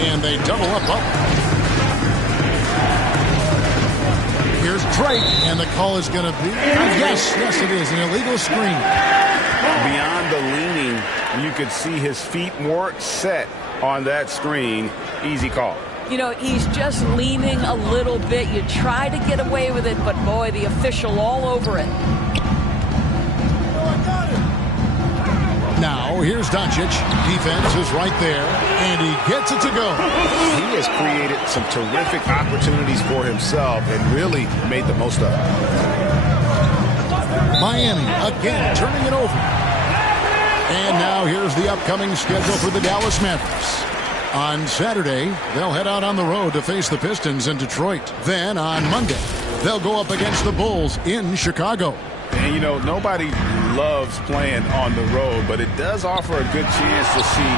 And they double up Butler. Here's Drake, and the call is going to be, yes, it is, an illegal screen. Beyond the leaning, you could see his feet more set on that screen. Easy call. You know, he's just leaning a little bit. You try to get away with it, but boy, the official all over it. Now, here's Doncic. Defense is right there, and he gets it to go. He has created some terrific opportunities for himself and really made the most of it. Miami again turning it over. And now here's the upcoming schedule for the Dallas Mavericks. On Saturday, they'll head out on the road to face the Pistons in Detroit. Then on Monday, they'll go up against the Bulls in Chicago. And, you know, nobody loves playing on the road, but it does offer a good chance to see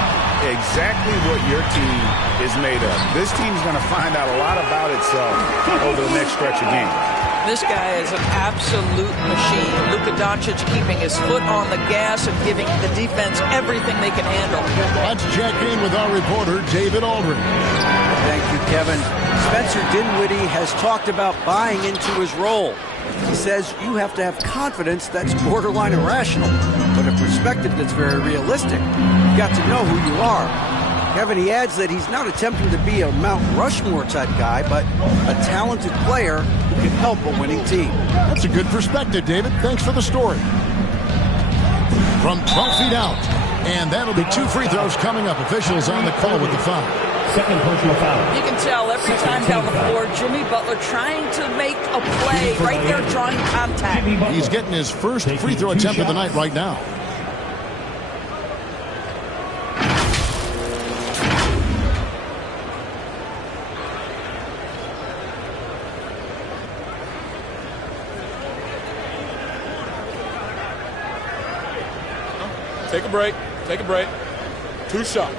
exactly what your team is made of. This team's going to find out a lot about itself over the next stretch of games. This guy is an absolute machine. Luka Doncic keeping his foot on the gas and giving the defense everything they can handle. Let's check in with our reporter, David Aldridge. Thank you, Kevin. Spencer Dinwiddie has talked about buying into his role. He says you have to have confidence that's borderline irrational, but a perspective that's very realistic. You've got to know who you are. Kevin, he adds that he's not attempting to be a Mount Rushmore type guy, but a talented player who can help a winning team. That's a good perspective, David. Thanks for the story. From 12 feet out, and that'll be 2 free throws coming up. Officials on the call with the foul. Second personal foul. You can tell every time down the floor, Jimmy Butler trying to make a play right there, drawing contact. He's getting his first free throw attempt of the night right now. Take a break. Take a break. 2 shots.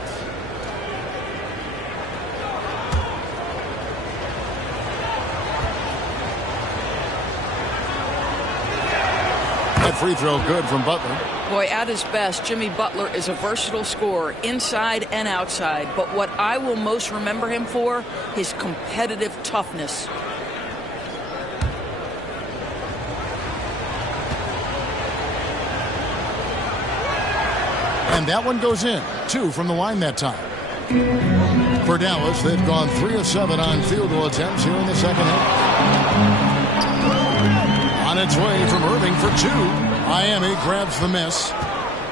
That free throw good from Butler. Boy, at his best, Jimmy Butler is a versatile scorer inside and outside. But what I will most remember him for, his competitive toughness. And that one goes in. 2 from the line that time. For Dallas, they've gone 3 of 7 on field goal attempts here in the second half. On its way from Irving for 2. Miami grabs the miss.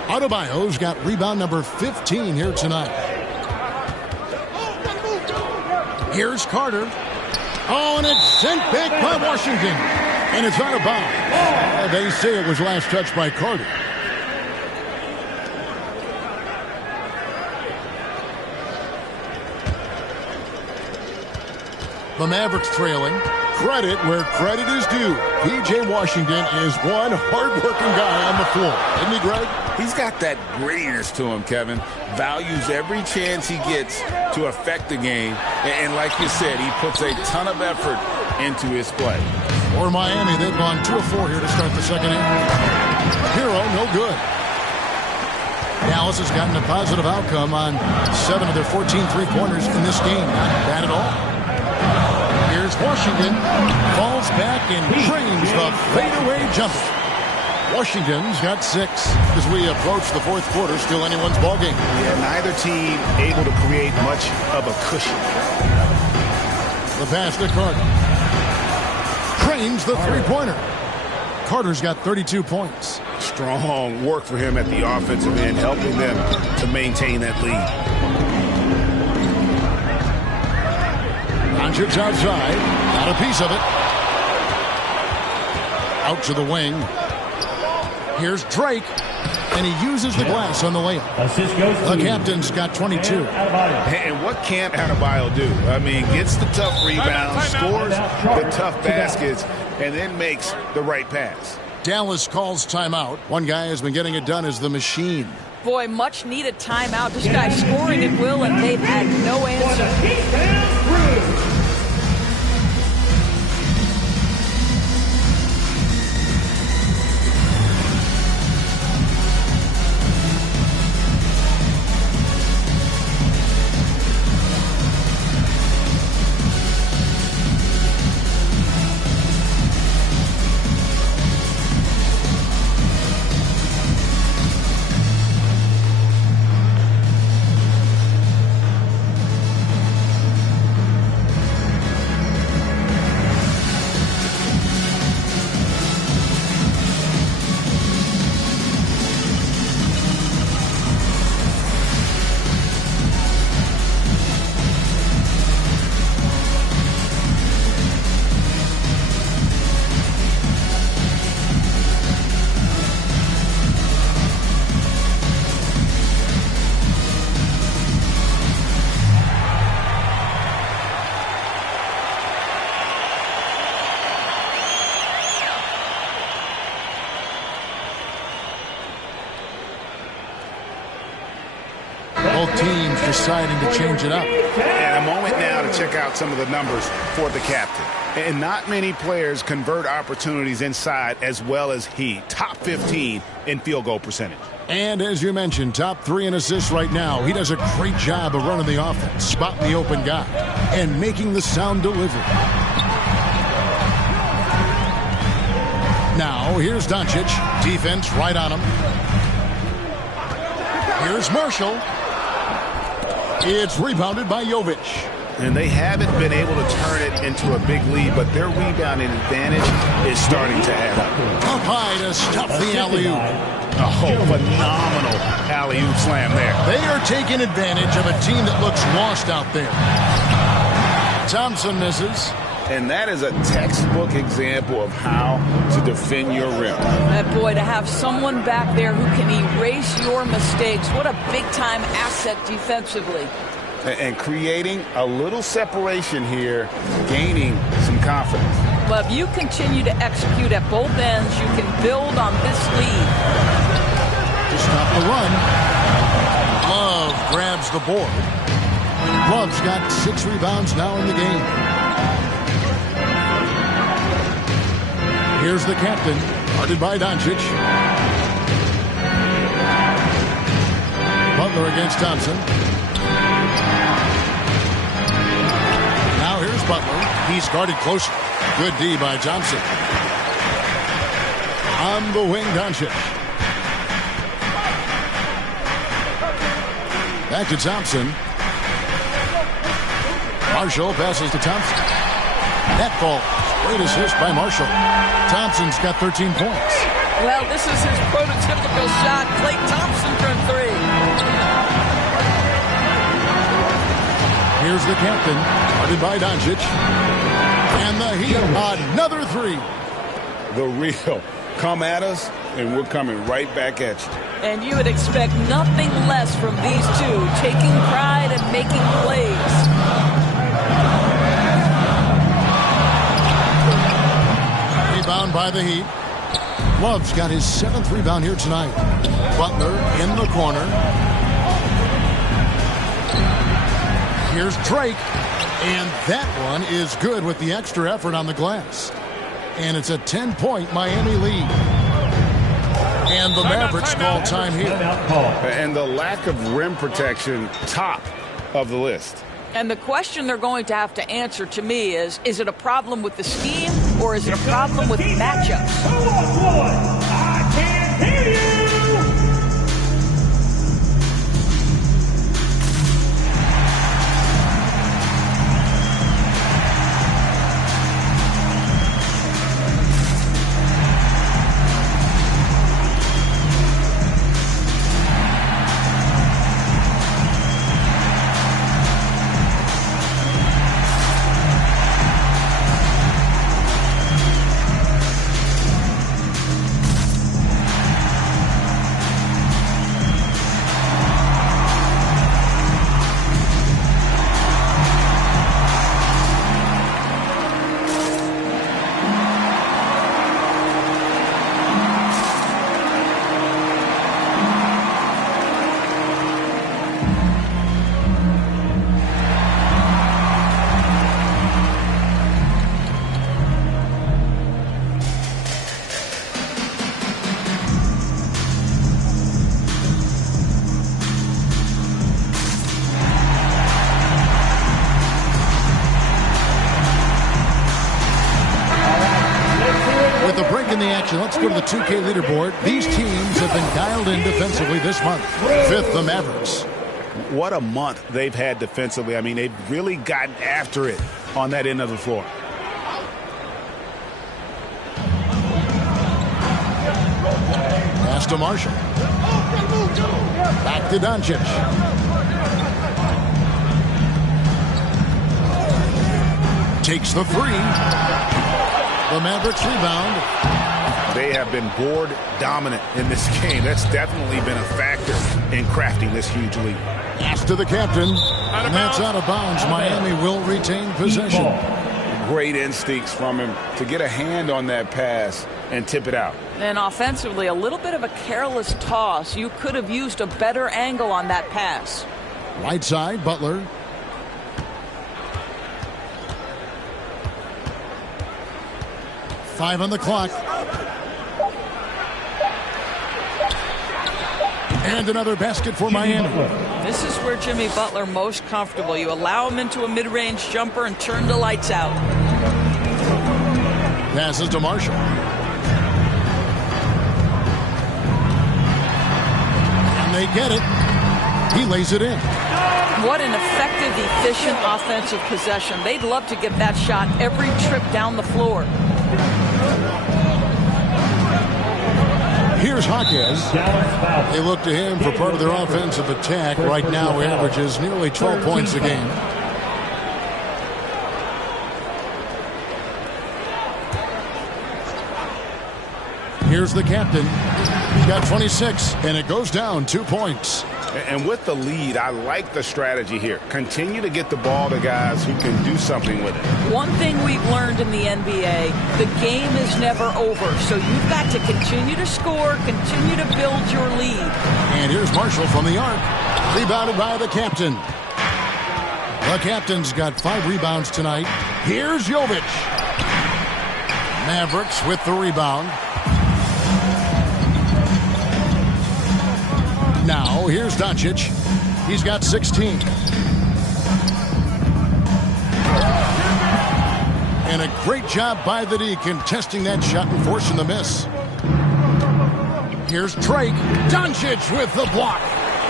Adebayo's got rebound number 15 here tonight. Here's Carter. Oh, and it's sent back by Washington. And it's out of bounds. They say it was last touched by Carter. The Mavericks trailing. Credit where credit is due. P.J. Washington is one hard-working guy on the floor. Isn't he, Greg? He's got that grittiness to him, Kevin. Values every chance he gets to affect the game. And like you said, he puts a ton of effort into his play. For Miami, they've gone 2 of 4 here to start the second half. Hero, no good. Dallas has gotten a positive outcome on 7 of their 14 3-pointers in this game. Not bad at all. Here's Washington, falls back and frames the fadeaway jumper. Washington's got 6 as we approach the 4th quarter. Still anyone's ballgame. Yeah, neither team able to create much of a cushion. The pass to Carter. Frames the 3-pointer. Carter's got 32 points. Strong work for him at the offensive end, helping them to maintain that lead. Doncic outside, got a piece of it. Out to the wing. Here's Drake, and he uses the glass on the layup. The captain's got 22. And what can't Adebayo do? I mean, gets the tough rebound, scores the tough baskets, and then makes the right pass. Dallas calls timeout. One guy has been getting it done as the machine. Boy, much needed timeout. This guy's scoring at will, and they've had no answer. Both teams deciding to change it up. And a moment now to check out some of the numbers for the captain. And not many players convert opportunities inside as well as he. Top 15 in field goal percentage. And as you mentioned, top 3 in assists right now. He does a great job of running the offense, spotting the open guy, and making the sound delivery. Now, here's Doncic. Defense right on him. Here's Marshall. It's rebounded by Jovic. And they haven't been able to turn it into a big lead, but their rebounding advantage is starting to add up. Up high to stop the alley-oop. Oh, phenomenal alley-oop slam there. They are taking advantage of a team that looks lost out there. Thompson misses. And that is a textbook example of how to defend your rim. Boy, to have someone back there who can erase your mistakes, what a big-time asset defensively. And creating a little separation here, gaining some confidence. Well, if you continue to execute at both ends, you can build on this lead. To stop the run, Love grabs the board. Love's got 6 rebounds now in the game. Here's the captain, guarded by Doncic. Butler against Thompson. Now here's Butler. He's guarded closer. Good D by Thompson. On the wing, Doncic. Back to Thompson. Marshall passes to Thompson. That ball. Great assist by Marshall. Thompson's got 13 points. Well, this is his prototypical shot. Klay Thompson from 3. Here's the captain, guarded by Doncic. And the Heat, another 3. The real. Come at us, and we're coming right back at you. And you would expect nothing less from these two, taking pride and making plays. Rebound by the Heat. Love's got his 7th rebound here tonight. Butler in the corner. Here's Drake. And that one is good with the extra effort on the glass. And it's a 10-point Miami lead. And the Mavericks call time here. And the lack of rim protection, top of the list. And the question they're going to have to answer to me is it a problem with the scheme or is it a problem with matchups? I can't hear you. Let's go to the 2K leaderboard. These teams have been dialed in defensively this month. 5th, the Mavericks. What a month they've had defensively. I mean, they've really gotten after it on that end of the floor. Pass to Marshall. Back to Doncic. Takes the 3. The Mavericks rebound. They have been board dominant in this game. That's definitely been a factor in crafting this huge lead. Pass to the captain. And that's out of bounds. Miami will retain possession. Great instincts from him to get a hand on that pass and tip it out. And offensively, a little bit of a careless toss. You could have used a better angle on that pass. Right side, Butler. Five on the clock. And another basket for Miami. This is where Jimmy Butler most comfortable. You allow him into a mid-range jumper and turn the lights out. Passes to Marshall. And they get it. He lays it in. What an effective, efficient offensive possession. They'd love to get that shot every trip down the floor. Here's Jaquez. They look to him for part of their offensive attack. Right now, he averages nearly 12 points a game. Here's the captain. He's got 26, and it goes down 2 points. And with the lead, I like the strategy here. Continue to get the ball to guys who can do something with it. One thing we've learned in the NBA, the game is never over. So you've got to continue to score, continue to build your lead. And here's Marshall from the arc. Rebounded by the captain. The captain's got 5 rebounds tonight. Here's Jovic. Mavericks with the rebound. Now, here's Doncic. He's got 16. And a great job by the D contesting that shot and forcing the miss. Here's Drake. Doncic with the block.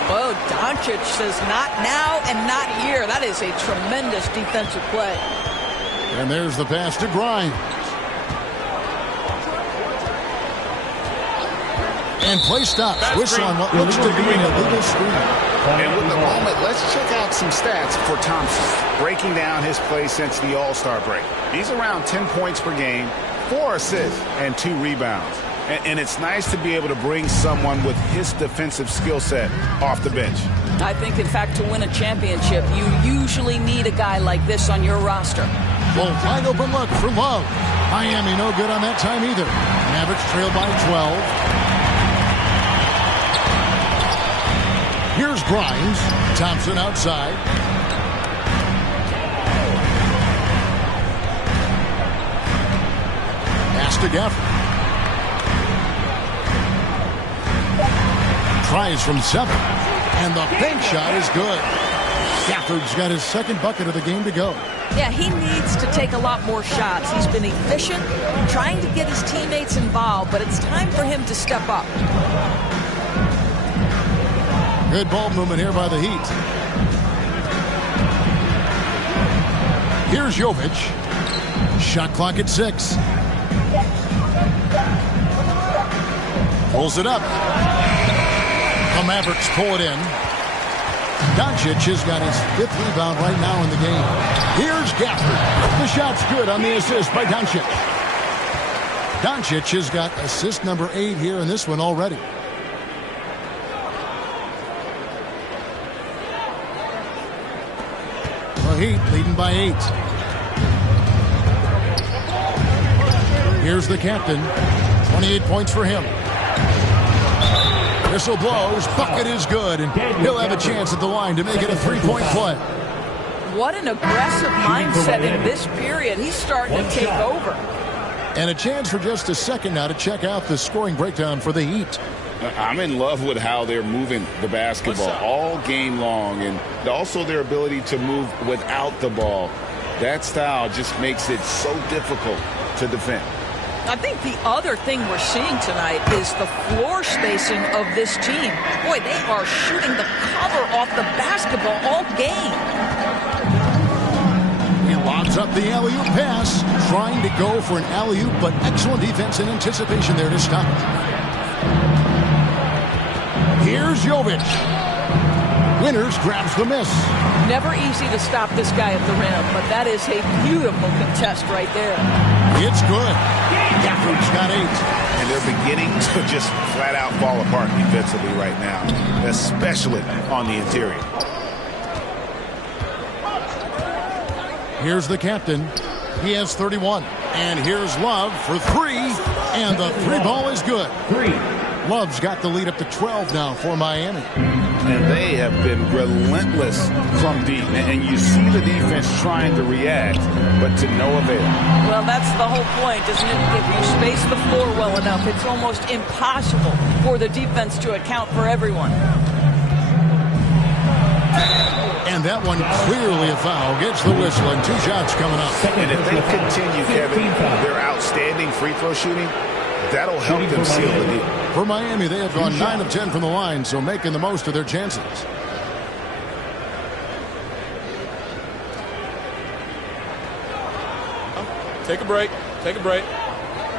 Whoa, Doncic says not now and not here. That is a tremendous defensive play. And there's the pass to Grimes. And play stops. Whistle on what looks to be an illegal screen. And with the moment, let's check out some stats for Thompson. Breaking down his play since the All-Star break. He's around 10 points per game, 4 assists, and 2 rebounds. And it's nice to be able to bring someone with his defensive skill set off the bench. I think, in fact, to win a championship, you usually need a guy like this on your roster. Well, wide open look for Love. Miami no good on that time either. Mavericks trail by 12. Here's Grimes. Thompson outside. Pass to Gafford. Tries from 7. And the bank shot is good. Gafford's got his second bucket of the game to go. Yeah, he needs to take a lot more shots. He's been efficient, trying to get his teammates involved, but it's time for him to step up. Good ball movement here by the Heat. Here's Jovic. Shot clock at 6. Pulls it up. The Mavericks pull it in. Doncic has got his 5th rebound right now in the game. Here's Gafford. The shot's good on the assist by Doncic. Doncic has got assist number 8 here in this one already. Heat leading by 8. Here's the captain. 28 points for him. Whistle blows. Bucket is good, and he'll have a chance at the line to make it a 3-point play. What an aggressive mindset in this period. He's starting to take over. And a chance for just a second now to check out the scoring breakdown for the Heat. I'm in love with how they're moving the basketball all game long, and also their ability to move without the ball. That style just makes it so difficult to defend. I think the other thing we're seeing tonight is the floor spacing of this team. Boy, they are shooting the cover off the basketball all game. He lobs up the alley-oop pass, trying to go for an alley-oop, but excellent defense and anticipation there to stop. Here's Jovic. Winters grabs the miss. Never easy to stop this guy at the rim, but that is a beautiful contest right there. It's good. Gafford's got 8. And they're beginning to just flat out fall apart defensively right now, especially on the interior. Here's the captain. He has 31. And here's Love for 3. And the 3 ball is good. 3. Love's got the lead up to 12 now for Miami. And they have been relentless from deep. And you see the defense trying to react, but to no avail. Well, that's the whole point, isn't it? If you space the floor well enough, it's almost impossible for the defense to account for everyone. And that one clearly a foul. Gets the whistle, and 2 shots coming up. And if they continue, Kevin, their outstanding free throw shooting, that'll help them seal the deal. For Miami, they have gone 9 of 10 from the line, so making the most of their chances. Take a break. Take a break.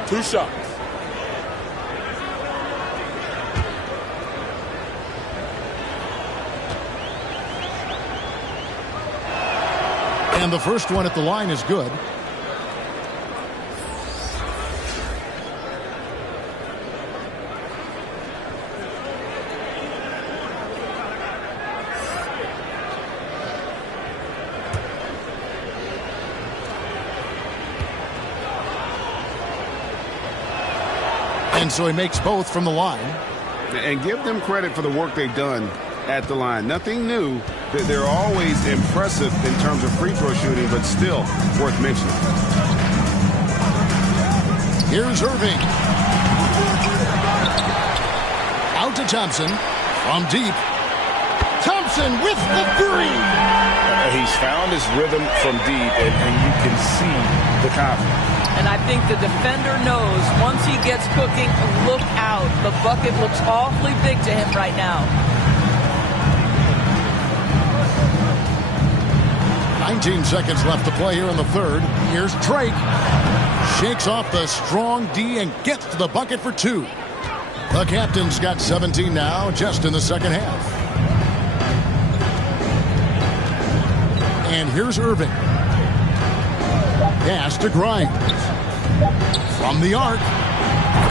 2 shots. And the first one at the line is good. And so he makes both from the line. And give them credit for the work they've done at the line. Nothing new. They're always impressive in terms of free throw shooting, but still worth mentioning. Here's Irving. Out to Thompson. From deep. Thompson with the 3. He's found his rhythm from deep, and you can see the confidence. And I think the defender knows once he gets cooking, look out. The bucket looks awfully big to him right now. 19 seconds left to play here in the third. Here's Drake. Shakes off the strong D and gets to the bucket for 2. The captain's got 17 now, just in the second half. And here's Irving. Pass to Grimes. From the arc.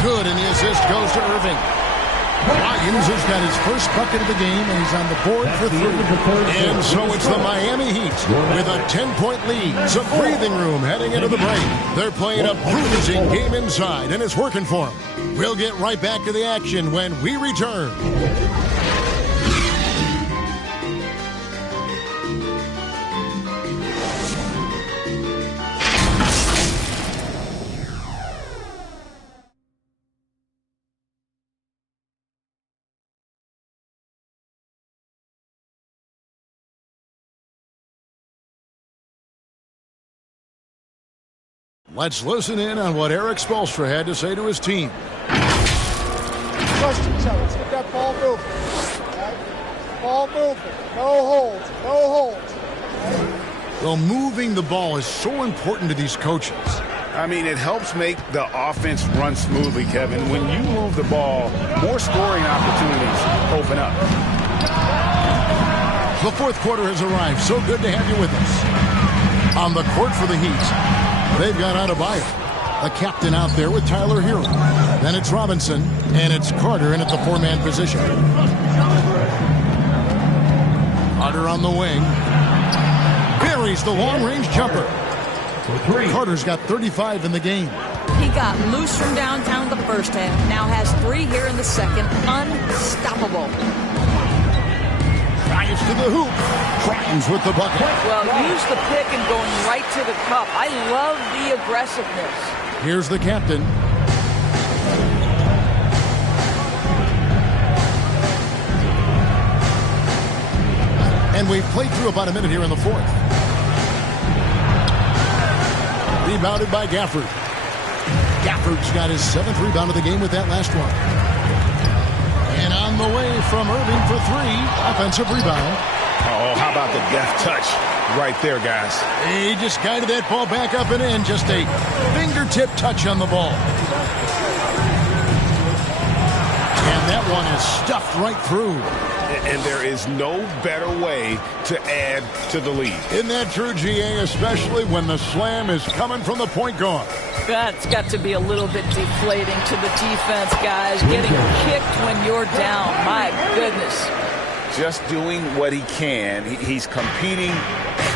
Good, and the assist goes to Irving. Grimes has got his first bucket of the game, and he's on the board for 3. And so it's the Miami Heat with a 10-point lead. Some breathing room heading into the break. They're playing a bruising game inside, and it's working for them. We'll get right back to the action when we return. Let's listen in on what Erik Spoelstra had to say to his team. Trust each other. Let's get that ball moving. Right? Ball moving. No holds. No holds. Right? Well, moving the ball is so important to these coaches. I mean, it helps make the offense run smoothly, Kevin. When you move the ball, more scoring opportunities open up. The fourth quarter has arrived. So good to have you with us. On the court for the Heat, they've got Adebayo, the captain, out there with Tyler Hero. Then it's Robinson, and it's Carter in at the 4-man position. Carter on the wing. Buries the long-range jumper. Carter's got 35 in the game. He got loose from downtown the first half. Now has 3 here in the second. Unstoppable. Drives to the hoop. Grimes with the bucket. Well, use the pick and going right to the cup. I love the aggressiveness. Here's the captain. And we've played through about a minute here in the fourth. Rebounded by Gafford. Gafford's got his 7th rebound of the game with that last one. And on the way from Irving for 3. Offensive rebound. Oh, how about the deft touch right there, guys? He just guided that ball back up and in. Just a fingertip touch on the ball. And that one is stuffed right through. And there is no better way to add to the lead. Isn't that true, GA, especially when the slam is coming from the point guard? That's got to be a little bit deflating to the defense, guys. Getting kicked when you're down. My goodness. Just doing what he can. He's competing.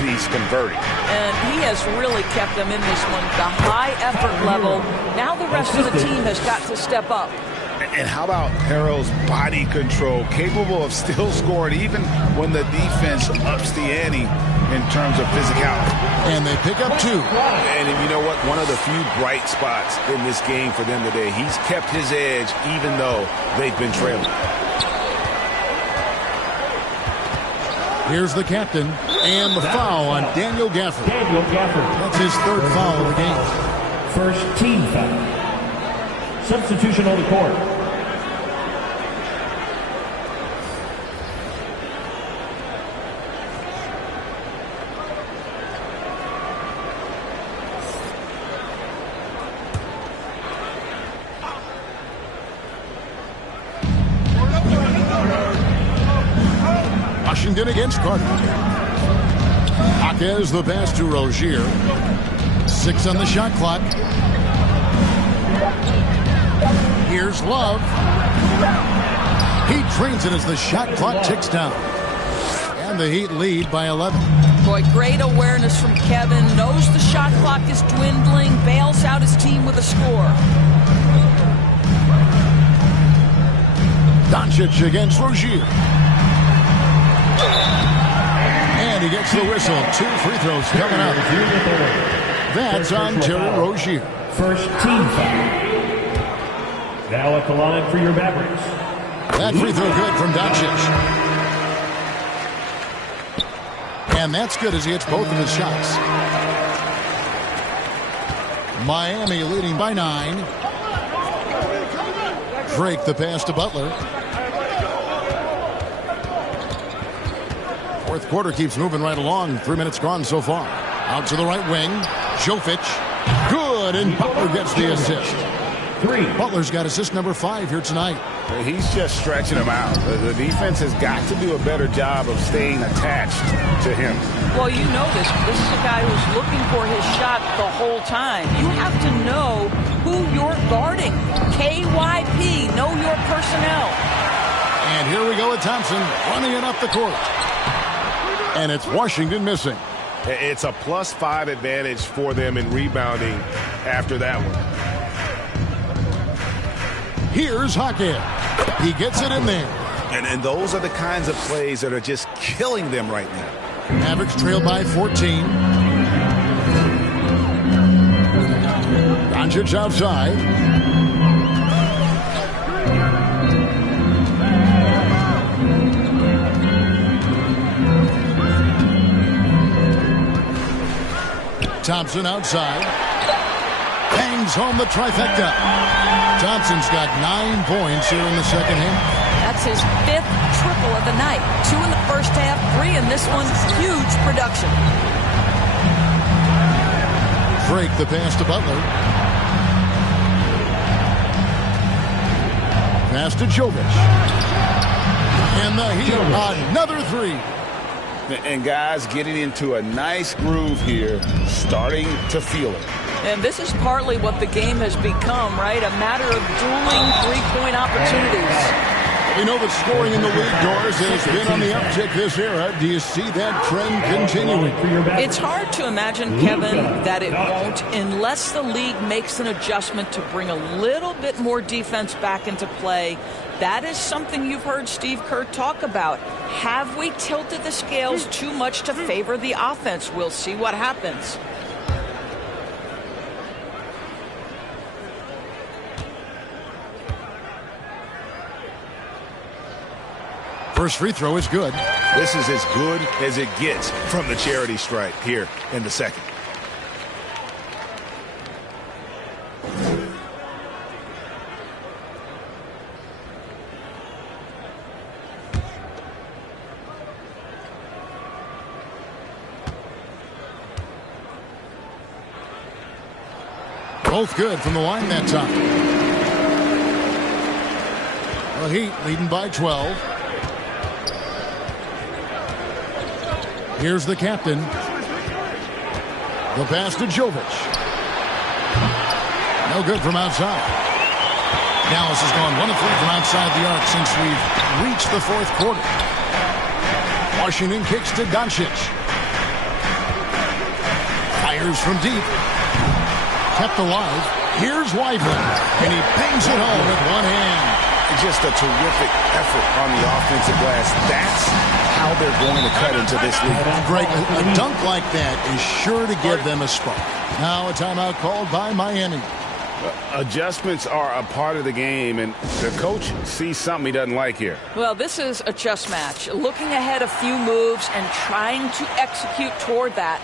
He's converting. And he has really kept them in this one. The high effort level. Now the rest of the team has got to step up. And how about Harrell's body control, capable of still scoring even when the defense ups the ante in terms of physicality. And they pick up 2. And you know what? One of the few bright spots in this game for them today. He's kept his edge even though they've been trailing. Here's the captain, and the foul on Daniel Gafford. Daniel Gafford. That's his 3rd foul of the game. First team foul. Substitution on the court. Washington against Carter. Jaquez the pass to Rozier. 6 on the shot clock. Here's Love. He drains it as the shot clock ticks down. And the Heat lead by 11. Boy, great awareness from Kevin. Knows the shot clock is dwindling. Bails out his team with a score. Doncic against Rozier. And he gets the whistle. 2 free throws coming up. That's on Terry Rozier. First team foul. Now at the line for your Mavericks. That free throw good from Doncic. And that's good as he hits both of his shots. Miami leading by 9. Drake the pass to Butler. 4th quarter keeps moving right along. 3 minutes gone so far. Out to the right wing. Jovic. Good, and Butler gets the assist. 3. Butler's got assist number 5 here tonight. He's just stretching him out. The defense has got to do a better job of staying attached to him. Well, you know this. This is a guy who's looking for his shot the whole time. You have to know who you're guarding. KYP, know your personnel. And here we go with Thompson running it up the court. And it's Washington missing. It's a +5 advantage for them in rebounding after that one. Here's Jaquez. He gets it in there. And those are the kinds of plays that are just killing them right now. Mavericks trail by 14. Doncic outside. Thompson outside. Bangs home the trifecta. Thompson's got 9 points here in the second half. That's his 5th triple of the night. 2 in the first half, 3 in this one. Huge production. Drake the pass to Butler. Pass to Jovic. And the Heat, another 3. And guys getting into a nice groove here, starting to feel it. And this is partly what the game has become, right? A matter of dueling 3-point opportunities. We know that scoring in the league, Doris, has been on the uptick this era. Do you see that trend continuing? It's hard to imagine, Kevin, that it won't unless the league makes an adjustment to bring a little bit more defense back into play. That is something you've heard Steve Kerr talk about. Have we tilted the scales too much to favor the offense? We'll see what happens. First free throw is good. This is as good as it gets from the charity stripe here in the second. Both good from the line that time. The Heat leading by 12. Here's the captain. The pass to Jovic. No good from outside. Dallas has gone 1 of 3 from outside the arc since we've reached the 4th quarter. Washington kicks to Doncic. Fires from deep. Kept alive. Here's Weidman, and he bangs it home with one hand. Just a terrific effort on the offensive glass. That's how they're going to cut into this league. Greg, a dunk like that is sure to give them a spark. Now a timeout called by Miami. Adjustments are a part of the game, and the coach sees something he doesn't like here. Well, this is a chess match. Looking ahead a few moves and trying to execute toward that.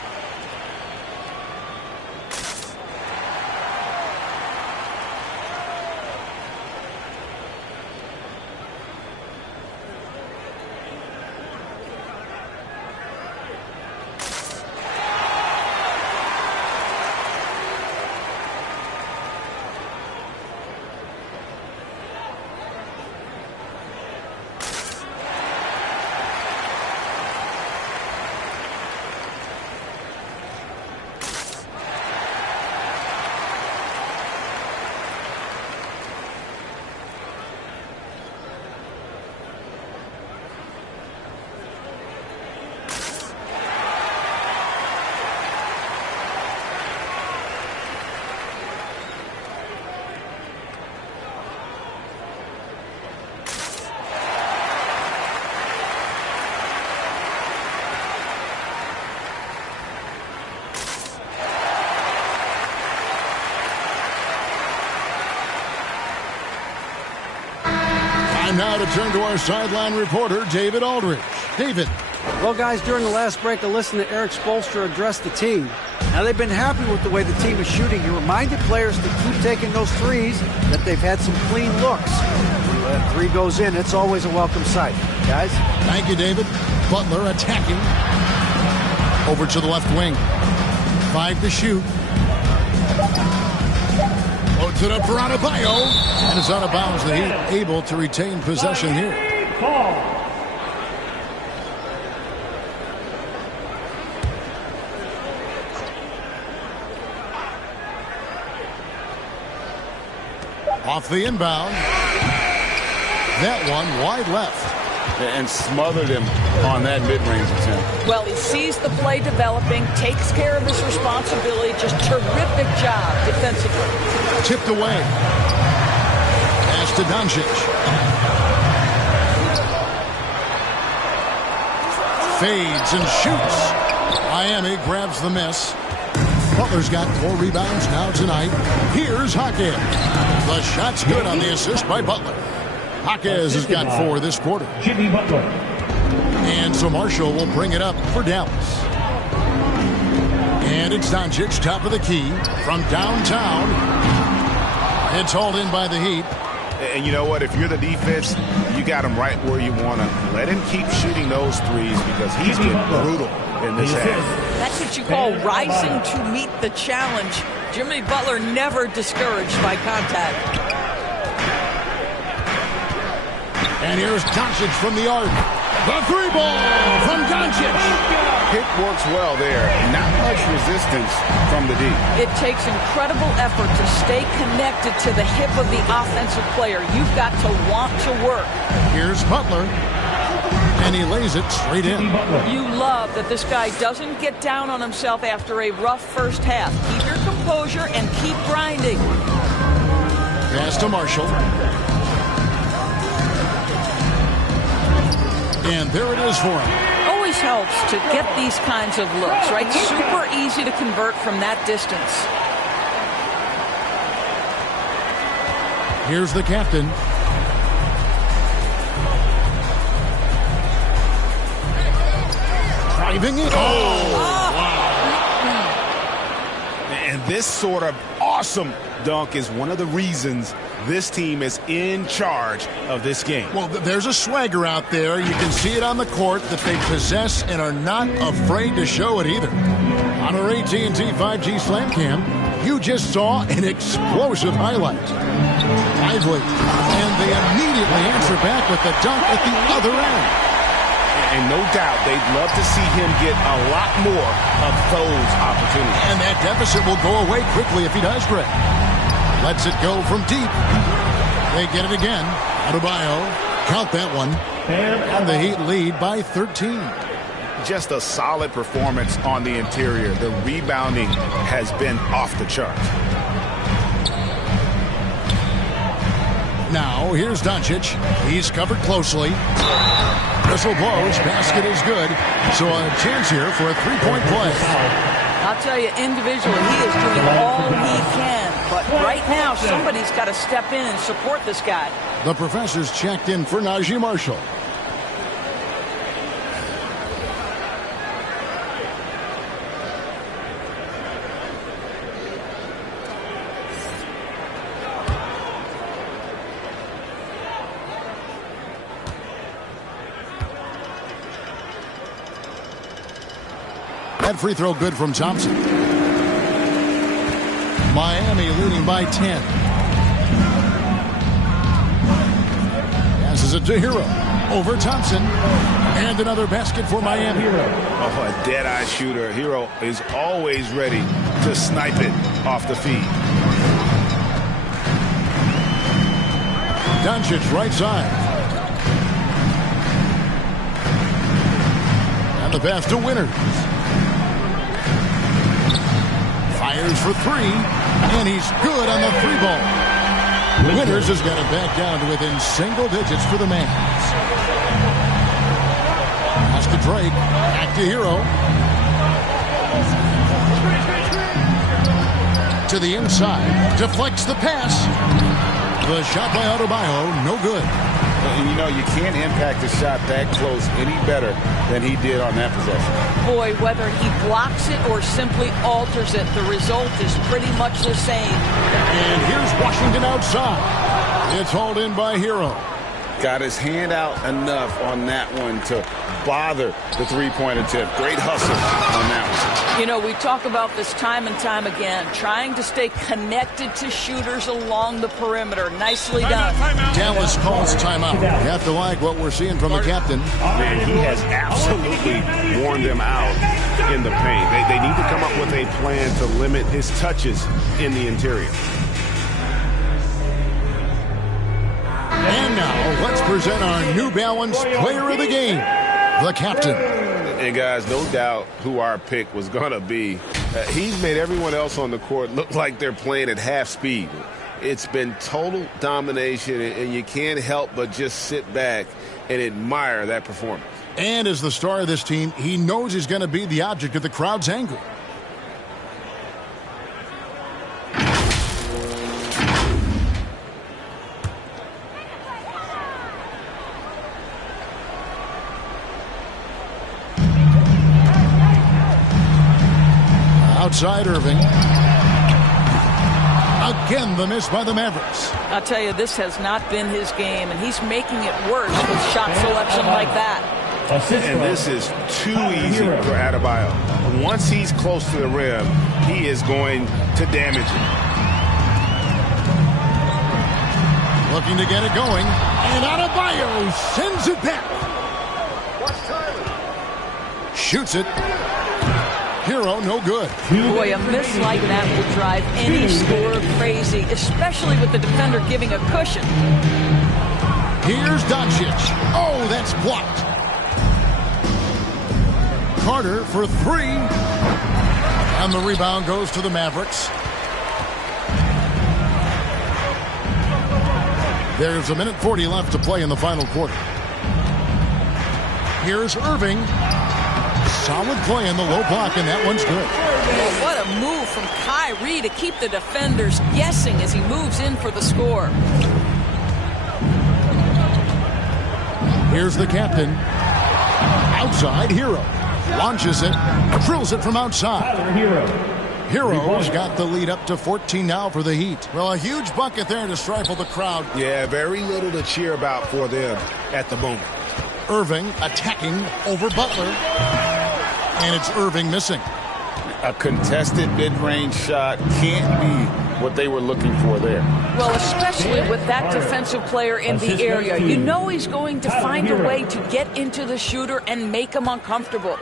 Now to turn to our sideline reporter, David Aldridge. David. Well, guys, during the last break, I listened to Eric Spoelstra address the team. Now, they've been happy with the way the team is shooting. He reminded players to keep taking those threes, that they've had some clean looks. When that three goes in, it's always a welcome sight. Guys? Thank you, David. Butler attacking. Over to the left wing. 5 to shoot. Loads it up for Adebayo, and it's out of bounds. The Heat able to retain possession here. Off the inbound. That one wide left. And smothered him on that mid-range attempt. Well, he sees the play developing, takes care of his responsibility. Just terrific job defensively. Tipped away. Pass to Doncic. Fades and shoots. Miami grabs the miss. Butler's got 4 rebounds now tonight. Here's Jaquez. The shot's good on the assist by Butler. Jaquez has got 4 this quarter. Jimmy Butler. And so Marshall will bring it up for Dallas. And it's Doncic, top of the key from downtown. It's hauled in by the Heat. And you know what? If you're the defense, you got him right where you want him. Let him keep shooting those threes because he's been brutal in this half. That's what you call rising to meet the challenge. Jimmy Butler never discouraged by contact. And here's Doncic from the arc. The 3-ball from Doncic. Pick works well there. Not much resistance from the D. It takes incredible effort to stay connected to the hip of the offensive player. You've got to want to work. Here's Butler. And he lays it straight in. You love that this guy doesn't get down on himself after a rough first half. Keep your composure and keep grinding. Pass to Marshall. And there it is for him. Always helps to get these kinds of looks, right? Super easy to convert from that distance. Here's the captain. Driving it. And this sort of awesome dunk is one of the reasons this team is in charge of this game. Well, there's a swagger out there. You can see it on the court that they possess and are not afraid to show it either. On our AT&T 5G Slam Cam, you just saw an explosive highlight. Lively. And they immediately answer back with the dunk at the other end. And no doubt they'd love to see him get a lot more of those opportunities. And that deficit will go away quickly if he does, Greg. Lets it go from deep. They get it again. Adebayo, count that one. And the Heat lead by 13. Just a solid performance on the interior. The rebounding has been off the charts. Now, here's Doncic. He's covered closely. Whistle blows. Basket is good. So a chance here for a three-point play. I'll tell you, individually, he is doing all he can. But right now, somebody's got to step in and support this guy. The professor's checked in for Najee Marshall. That free throw good from Thompson. Miami leading by 10. Passes it to Hero. Over Thompson. And another basket for Miami. Oh, a dead-eye shooter. Hero is always ready to snipe it off the feed. Doncic right side. And the pass to Winters. Fires for three, and he's good on the three ball. Winters has got it back down to within single digits for the Mavs. Pass to Drake, back to Hero. To the inside, deflects the pass. The shot by Adebayo, no good. You know, you can't impact a shot that close any better than he did on that possession. Boy, whether he blocks it or simply alters it, the result is pretty much the same. And here's Washington outside. It's hauled in by Hero. Got his hand out enough on that one to bother the three-point attempt. Great hustle on that one. You know, we talk about this time and time again, trying to stay connected to shooters along the perimeter. Nicely done. Dallas calls timeout. You have to like what we're seeing from the captain. Man, he has absolutely worn them out in the paint. They need to come up with a plan to limit his touches in the interior. And now, let's present our New Balance Player of the Game, the captain. And guys, no doubt who our pick was going to be. He's made everyone else on the court look like they're playing at half speed. It's been total domination, and you can't help but just sit back and admire that performance. And as the star of this team, he knows he's going to be the object of the crowd's anger. Outside Irving. Again, the miss by the Mavericks. I'll tell you, this has not been his game, and he's making it worse with shot selection like that. And this is too easy for Adebayo. Once he's close to the rim, he is going to damage it. Looking to get it going, and Adebayo sends it back. Shoots it. Hero, no good. Boy, a miss like that will drive any scorer crazy, especially with the defender giving a cushion. Here's Doncic. Oh, that's blocked. Carter for three. And the rebound goes to the Mavericks. There's 1:40 left to play in the final quarter. Here's Irving. Solid play in the low block, and that one's good. Well, what a move from Kyrie to keep the defenders guessing as he moves in for the score. Here's the captain. Outside, Hero. Launches it. Drills it from outside. Hero's got the lead up to 14 now for the Heat. Well, a huge bucket there to stifle the crowd. Yeah, very little to cheer about for them at the moment. Irving attacking over Butler. And it's Irving missing. A contested mid-range shot can't be what they were looking for there. Well, especially with that defensive player in the area. You know he's going to find a way to get into the shooter and make him uncomfortable.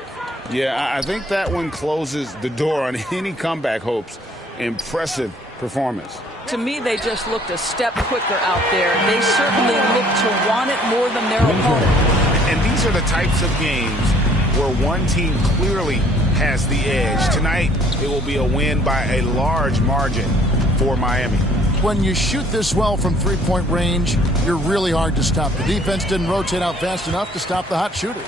Yeah, I think that one closes the door on any comeback hopes. Impressive performance. To me, they just looked a step quicker out there. They certainly looked to want it more than their opponent. And these are the types of games where one team clearly has the edge. Tonight, it will be a win by a large margin for Miami. when you shoot this well from three-point range, you're really hard to stop. The defense didn't rotate out fast enough to stop the hot shooters.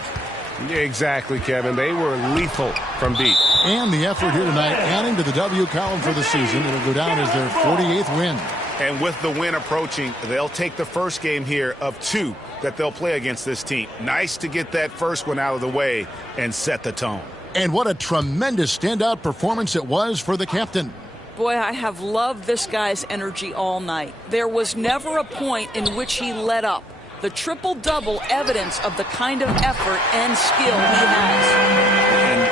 Yeah, exactly, Kevin. They were lethal from deep. And the effort here tonight, adding to the W column for the season. It'll go down as their 48th win. And with the win approaching, they'll take the first game here of 2 that they'll play against this team. Nice to get that first one out of the way and set the tone. And what a tremendous standout performance it was for the captain. Boy, I have loved this guy's energy all night. There was never a point in which he let up. The triple-double evidence of the kind of effort and skill he has.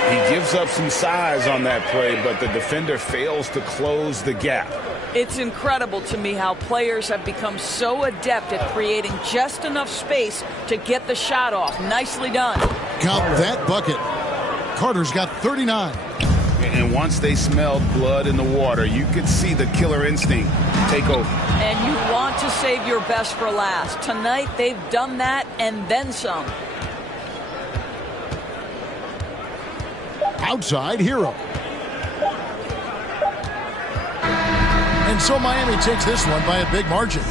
And he gives up some size on that play, but the defender fails to close the gap. It's incredible to me how players have become so adept at creating just enough space to get the shot off. Nicely done. Count that bucket. Carter's got 39. And once they smelled blood in the water, you could see the killer instinct take over. And you want to save your best for last. Tonight, they've done that and then some. Outside Hero. And so Miami takes this one by a big margin.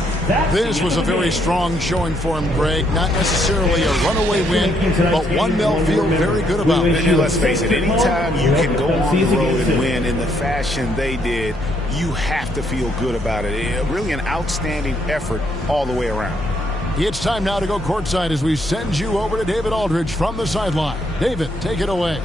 This was a very strong showing for him, Greg. Not necessarily a runaway win, but one they'll feel very good about. And let's face it, anytime you can go on the road and win in the fashion they did, you have to feel good about it. Really an outstanding effort all the way around. It's time now to go courtside as we send you over to David Aldridge from the sideline. David, take it away.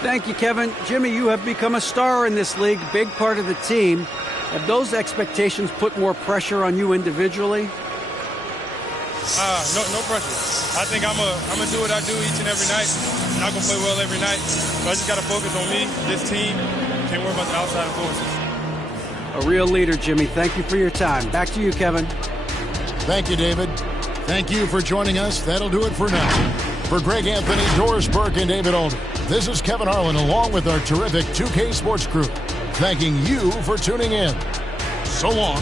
Thank you, Kevin. Jimmy, you have become a star in this league, big part of the team. Have those expectations put more pressure on you individually? No pressure. I think I'm gonna do what I do each and every night. I'm not gonna play well every night, so I just gotta focus on me, this team. Can't worry about the outside influences. A real leader, Jimmy. Thank you for your time. Back to you, Kevin. Thank you, David. Thank you for joining us. That'll do it for now. For Greg Anthony, Doris Burke, and David Aldridge, this is Kevin Harlan along with our terrific 2K Sports crew, thanking you for tuning in. So long.